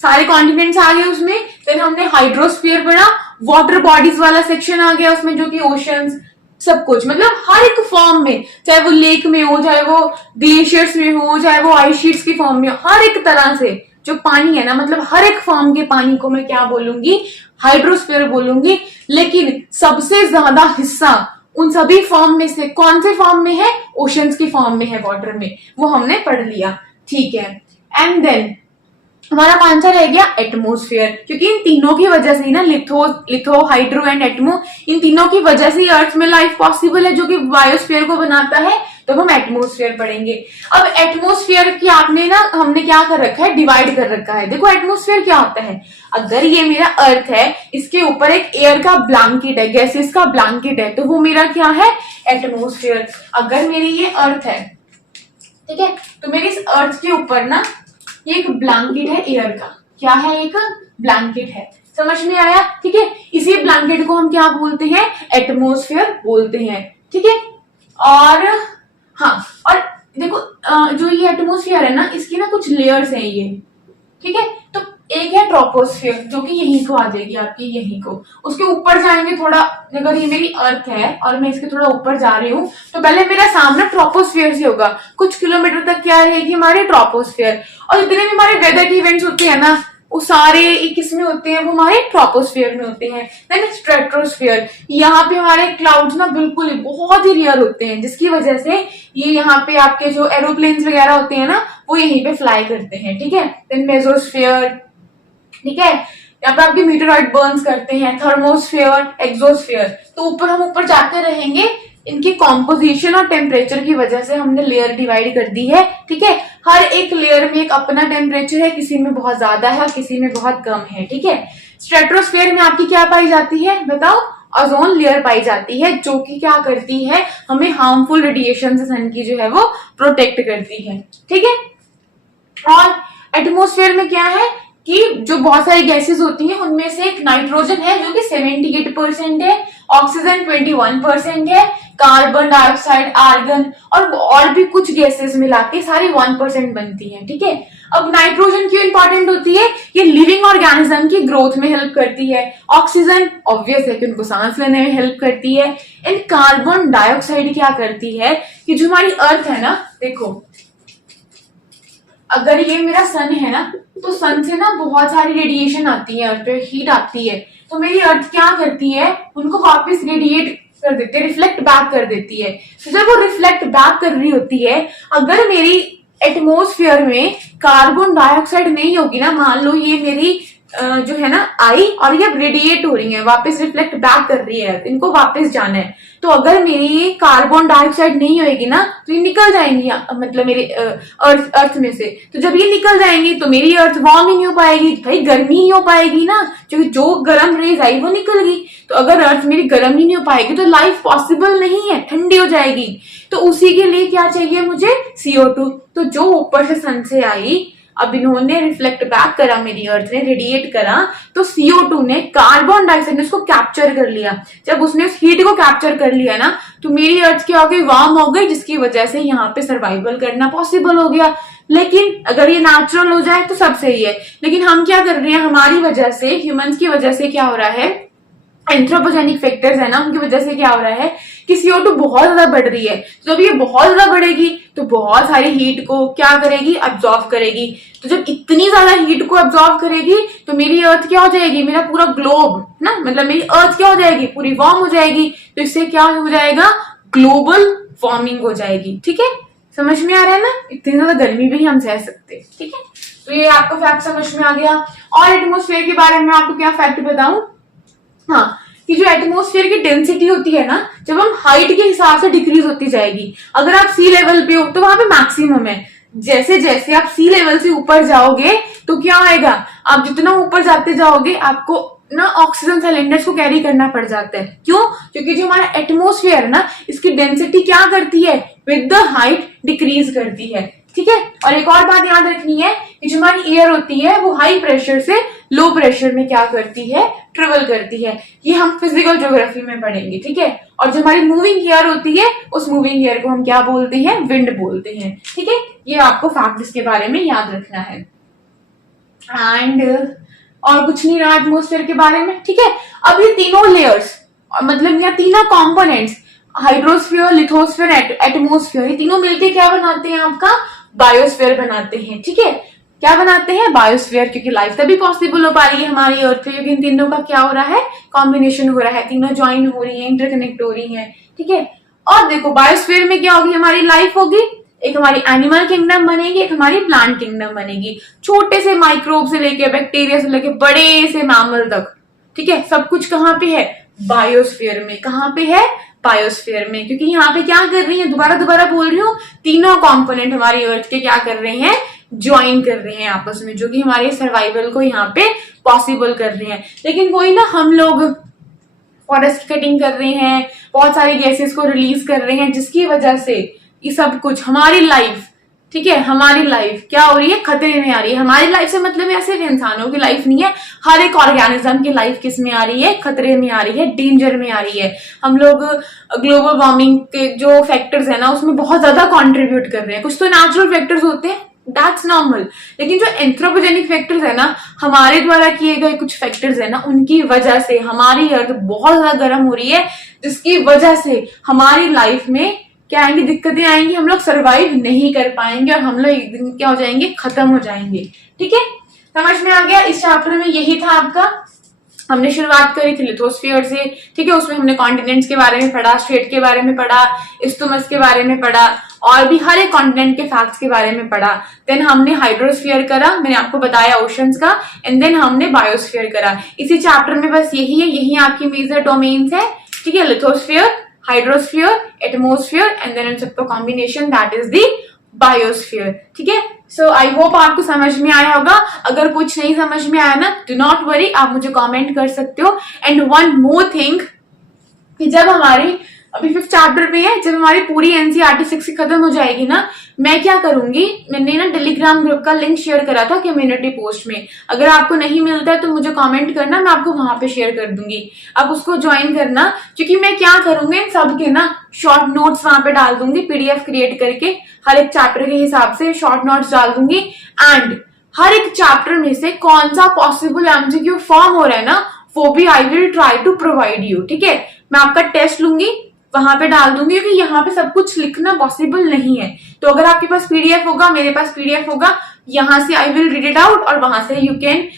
सारे कॉन्टिनेंट्स आ गए उसमें। फिर हमने हाइड्रोस्फीयर पढ़ा, वाटर बॉडीज वाला सेक्शन आ गया उसमें, जो कि ओशंस, सब कुछ, मतलब हर एक फॉर्म में, चाहे वो लेक में हो, चाहे वो ग्लेशियर्स में हो, चाहे वो आइस शीट्स की फॉर्म में हो, हर एक तरह से जो पानी है ना, मतलब हर एक फॉर्म के पानी को मैं क्या बोलूंगी, हाइड्रोस्फीयर बोलूंगी। लेकिन सबसे ज्यादा हिस्सा उन सभी फॉर्म में से कौन से फॉर्म में है, ओशंस की फॉर्म में है, वाटर में, वो हमने पढ़ लिया, ठीक है। एंड देन हमारा कौन सा रह गया, एटमोस्फेयर, क्योंकि इन तीनों की वजह से ही ना, लिथो, हाइड्रो एंड एटमो, इन तीनों की वजह से अर्थ में लाइफ पॉसिबल है, जो कि बायोस्फीयर को बनाता है। तो हम एटमोस्फेयर पढ़ेंगे। अब एटमोस्फेयर की आपने ना, हमने क्या कर रखा है, डिवाइड कर रखा है। देखो एटमोस्फेयर क्या होता है, अगर ये मेरा अर्थ है, इसके ऊपर एक एयर का ब्लैंकेट है, गैसेस का ब्लैंकेट है, तो वो मेरा क्या है, एटमोस्फेयर। अगर मेरी ये अर्थ है, ठीक है, तो मेरी इस अर्थ के ऊपर ना ये एक ब्लैंकेट है एयर का, क्या है, एक ब्लैंकेट है। समझ में आया, ठीक है। इसी ब्लैंकेट को हम क्या बोलते हैं, एटमोस्फेयर बोलते हैं, ठीक है। और हाँ, और देखो जो ये एटमोस्फेयर है ना, इसकी ना कुछ लेयर्स हैं ये, ठीक है। तो एक है ट्रोपोस्फेयर, जो कि यहीं को आ जाएगी आपकी, यहीं को, उसके ऊपर जाएंगे थोड़ा। अगर ये मेरी अर्थ है और मैं इसके थोड़ा ऊपर जा रही हूँ, तो पहले मेरा सामना ट्रोपोस्फेयर से होगा, कुछ किलोमीटर तक क्या रहेगी हमारी, ट्रोपोस्फेयर। और जितने भी हमारे वेदर के इवेंट्स होते हैं ना, वो सारे किस में होते हैं, वो हमारे ट्रोपोस्फेयर में होते हैं। देन स्ट्रेटोस्फेयर, यहाँ पे हमारे क्लाउड्स ना बिल्कुल बहुत ही रेयर होते हैं, जिसकी वजह से ये यहाँ पे आपके जो एरोप्लेन्स वगैरह होते हैं ना, वो यहीं पे फ्लाई करते हैं, ठीक है। देन मेसोस्फेयर, ठीक है, यहाँ पे आपके मीटेरॉइड बर्न्स करते हैं। थर्मोस्फेयर, एक्सोस्फेयर, तो ऊपर हम ऊपर जाते रहेंगे। इनकी कॉम्पोजिशन और टेम्परेचर की वजह से हमने लेयर डिवाइड कर दी है, ठीक है। हर एक लेयर में एक अपना टेम्परेचर है, किसी में बहुत ज्यादा है और किसी में बहुत कम है, ठीक है। स्ट्रेटोस्फेयर में आपकी क्या पाई जाती है, बताओ, ओजोन लेयर पाई जाती है, जो कि क्या करती है, हमें हार्मफुल रेडिएशन से सन की जो है वो प्रोटेक्ट करती है, ठीक है। और एटमोस्फेयर में क्या है कि जो बहुत सारी गैसेस होती हैं, उनमें से एक नाइट्रोजन है जो कि 78% है, ऑक्सीजन 21% है, कार्बन डाइऑक्साइड, आर्गन और भी कुछ गैसेस मिला के सारी 1% बनती है, ठीक है। अब नाइट्रोजन क्यों इंपॉर्टेंट होती है, ये लिविंग ऑर्गेनिज्म की ग्रोथ में हेल्प करती है। ऑक्सीजन ऑब्वियस है कि उनको सांस लेने में हेल्प करती है। एंड कार्बन डाइऑक्साइड क्या करती है कि जो हमारी अर्थ है ना, देखो अगर ये मेरा सन है ना, तो सन से ना बहुत सारी रेडिएशन आती है, अर्थ पे हीट आती है, तो मेरी अर्थ क्या करती है, उनको वापस रेडिएट कर देती है, रिफ्लेक्ट बैक कर देती है। तो जब वो रिफ्लेक्ट बैक कर रही होती है, अगर मेरी एटमोस्फियर में कार्बन डाइऑक्साइड नहीं होगी ना, मान लो ये मेरी जो है ना आई, और ये रेडिएट हो रही है, वापस रिफ्लेक्ट बैक कर रही है, इनको वापस जाना है, तो अगर मेरी कार्बन डाइऑक्साइड नहीं होगी ना, तो ये निकल जाएंगी, मतलब मेरे अर्थ में से। तो जब ये निकल जाएंगी तो मेरी अर्थ वार्म ही नहीं हो पाएगी, भाई गर्मी नहीं हो पाएगी ना, क्योंकि जो गर्म रेज आई वो निकल गई। तो अगर अर्थ मेरी गर्म ही नहीं हो पाएगी तो लाइफ पॉसिबल नहीं है, ठंडी हो जाएगी। तो उसी के लिए क्या चाहिए मुझे, CO2। तो जो ऊपर से सन से आई, अब इन्होंने रिफ्लेक्ट बैक करा, मेरी अर्थ ने रेडिएट करा, तो CO2 ने कार्बन डाइऑक्साइड ने उसको कैप्चर कर लिया। जब उसने उस हीट को कैप्चर कर लिया ना, तो मेरी अर्थ क्या हो गई, वार्म हो गई, जिसकी वजह से यहाँ पे सर्वाइवल करना पॉसिबल हो गया। लेकिन अगर ये नेचुरल हो जाए तो सब सही है, लेकिन हम क्या कर रहे हैं, हमारी वजह से, ह्यूमंस की वजह से क्या हो रहा है, एंथ्रोपोजेनिक फैक्टर्स है ना, उनकी वजह से क्या हो रहा है कि CO2 बहुत ज्यादा बढ़ रही है। तो जब ये बहुत ज्यादा बढ़ेगी तो बहुत सारी हीट को क्या करेगी, अब्सॉर्ब करेगी। तो जब इतनी ज्यादा हीट को अब्सॉर्ब करेगी तो मेरी अर्थ क्या हो जाएगी, मेरा पूरा ग्लोब ना, मतलब मेरी अर्थ क्या हो जाएगी, पूरी वार्म हो जाएगी। तो इससे क्या हो जाएगा, ग्लोबल वार्मिंग हो जाएगी। ठीक है, समझ में आ रहा है ना, इतनी ज्यादा गर्मी भी नहीं हम सह सकते। ठीक है, तो ये आपको फैक्ट समझ में आ गया। और एटमोस्फेयर के बारे में आपको क्या फैक्ट बताऊं, हाँ, कि जो एटमोस्फेयर की डेंसिटी होती है ना, जब हम हाइट के हिसाब से डिक्रीज होती जाएगी। अगर आप सी लेवल पे हो तो वहां पे मैक्सिमम है, जैसे जैसे आप सी लेवल से ऊपर जाओगे तो क्या आएगा, आप जितना ऊपर जाते जाओगे आपको ना ऑक्सीजन सिलेंडर्स को कैरी करना पड़ जाता है। क्यों, क्योंकि जो हमारा एटमोस्फेयर है ना, इसकी डेंसिटी क्या करती है, विद द हाइट डिक्रीज करती है। ठीक है, और एक और बात याद रखनी है कि जो हमारी एयर होती है वो हाई प्रेशर से लो प्रेशर में क्या करती है, ट्रेवल करती है। ये हम फिजिकल ज्योग्राफी में पढ़ेंगे। ठीक है, और जो हमारी मूविंग एयर होती है, उस मूविंग एयर को हम क्या बोलते हैं, विंड बोलते हैं। ठीक है, ये आपको फैक्ट इसके बारे में याद रखना है। एंड और कुछ नहीं रहा एटमोस्फेयर के बारे में। ठीक है, अब ये तीनों लेयर्स, मतलब या तीनों कॉम्पोनेंट्स, हाइड्रोस्फीयर, लिथोस्फीयर, एटमोस्फीयर, ये तीनों मिलके क्या बनाते हैं, आपका बायोस्फीयर बनाते हैं। ठीक है, क्या बनाते हैं, बायोस्फीयर, क्योंकि लाइफ तभी पॉसिबल हो पा रही है हमारी अर्थ पे, क्योंकि इन तीनों का क्या हो रहा है, कॉम्बिनेशन हो रहा है, तीनों ज्वाइन हो रही है, इंटरकनेक्ट हो रही है। ठीक है, और देखो बायोस्फीयर में क्या होगी, हमारी लाइफ होगी, एक हमारी एनिमल किंगडम बनेगी, एक हमारी प्लांट किंगडम बनेगी, छोटे से माइक्रोब से लेके बैक्टीरिया से लेके बड़े से मैमल तक। ठीक है, सब कुछ कहाँ पे है, बायोस्फीयर में। कहाँ पे है, बायोस्फीयर में, क्योंकि यहाँ पे क्या कर रही है, दोबारा दोबारा बोल रही हूँ, तीनों कंपोनेंट हमारी अर्थ के क्या कर रहे हैं, ज्वाइन कर रहे हैं आपस में, जो कि हमारे सर्वाइवल को यहाँ पे पॉसिबल कर रहे हैं। लेकिन वही ना, हम लोग फॉरेस्ट कटिंग कर रहे हैं, बहुत सारी गैसेस को रिलीज कर रहे हैं, जिसकी वजह से ये सब कुछ, हमारी लाइफ, ठीक है, हमारी लाइफ क्या हो रही है, खतरे में आ रही है। हमारी लाइफ से मतलब है सिर्फ इंसानों की लाइफ नहीं है, हर एक ऑर्गेनिज्म की लाइफ किस में आ रही है, खतरे में आ रही है, डेंजर में आ रही है। हम लोग ग्लोबल वार्मिंग के जो फैक्टर्स है ना, उसमें बहुत ज्यादा कंट्रीब्यूट कर रहे हैं। कुछ तो नेचुरल फैक्टर्स होते हैं, दैट्स नॉर्मल, लेकिन जो एंथ्रोपोजेनिक फैक्टर्स है ना, हमारे द्वारा किए गए कुछ फैक्टर्स है ना, उनकी वजह से हमारी अर्थ बहुत ज्यादा गर्म हो रही है, जिसकी वजह से हमारी लाइफ में क्या आएंगी, दिक्कतें आएंगी, हम लोग सरवाइव नहीं कर पाएंगे और हम लोग एक दिन क्या हो जाएंगे, खत्म हो जाएंगे। ठीक है, समझ में आ गया। इस चैप्टर में यही था आपका, हमने शुरुआत करी थी लिथोस्फीयर से। ठीक है, उसमें हमने कॉन्टिनेंट्स के बारे में पढ़ा, स्ट्रेट के बारे में पढ़ा, इस्टमस के बारे में पढ़ा, और भी हर एक कॉन्टिनेंट के फैक्ट्स के बारे में पढ़ा। देन हमने हाइड्रोस्फीयर करा, मैंने आपको बताया ओशंस का, एंड देन हमने बायोस्फीयर करा। इसी चैप्टर में बस यही है, यही आपकी मेजर डोमेन्स है। ठीक है, lithosphere, hydrosphere, atmosphere, and then इन सबका combination, that is the biosphere. ठीक है, सो आई होप आपको समझ में आया होगा। अगर कुछ नहीं समझ में आया ना, डू नॉट वरी, आप मुझे कमेंट कर सकते हो। एंड वन मोर थिंग, कि जब हमारी अभी 5th चैप्टर पे है, जब हमारी पूरी एनसीईआरटी 6 की खत्म हो जाएगी ना, मैं क्या करूंगी, मैंने ना टेलीग्राम ग्रुप का लिंक शेयर करा था कम्युनिटी पोस्ट में। अगर आपको नहीं मिलता है तो मुझे कमेंट करना, मैं आपको वहां पे शेयर कर दूंगी, आप उसको ज्वाइन करना। क्योंकि मैं क्या करूंगी, इन सबके ना शॉर्ट नोट्स वहां पे डाल दूंगी, PDF क्रिएट करके हर एक चैप्टर के हिसाब से शॉर्ट नोट्स डाल दूंगी। एंड हर एक चैप्टर में से कौन सा पॉसिबल MCQ फॉर्म हो रहा है ना, वो भी I will try to provide you. ठीक है, मैं आपका टेस्ट लूंगी, वहां पे डाल दूंगी, क्योंकि यहाँ पे सब कुछ लिखना पॉसिबल नहीं है। तो अगर आपके पास PDF होगा, मेरे पास PDF होगा, यहाँ से I will read it out और वहां से you can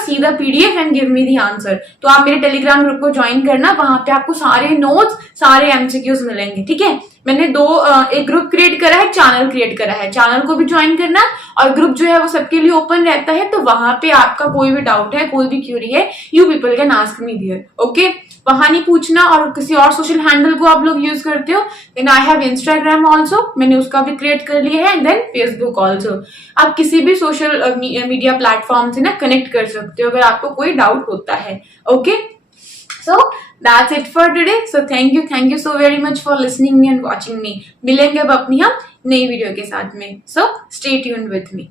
see the PDF and give me the answer. तो आप मेरे टेलीग्राम ग्रुप को ज्वाइन करना, वहां पे आपको सारे नोट्स, सारे MCQs मिलेंगे, ठीक है। मैंने एक ग्रुप क्रिएट करा है, चैनल क्रिएट करा है, चैनल को भी ज्वाइन करना और ग्रुप जो है वो सबके लिए ओपन रहता है। तो वहां पे आपका कोई भी डाउट है, कोई भी क्यूरी है, you people can ask me there, okay. वहां नहीं पूछना। और किसी और सोशल हैंडल को आप लोग यूज करते हो, then I have Instagram also, मैंने उसका भी क्रिएट कर लिया है, एंड देन फेसबुक ऑल्सो। आप किसी भी सोशल मीडिया प्लेटफॉर्म से ना कनेक्ट कर सकते हो अगर आपको कोई डाउट होता है, okay. So that's it for today. So thank you so very much for listening me and watching me. मिलेंगे अब अपनी हम नई वीडियो के साथ में. So stay tuned with me.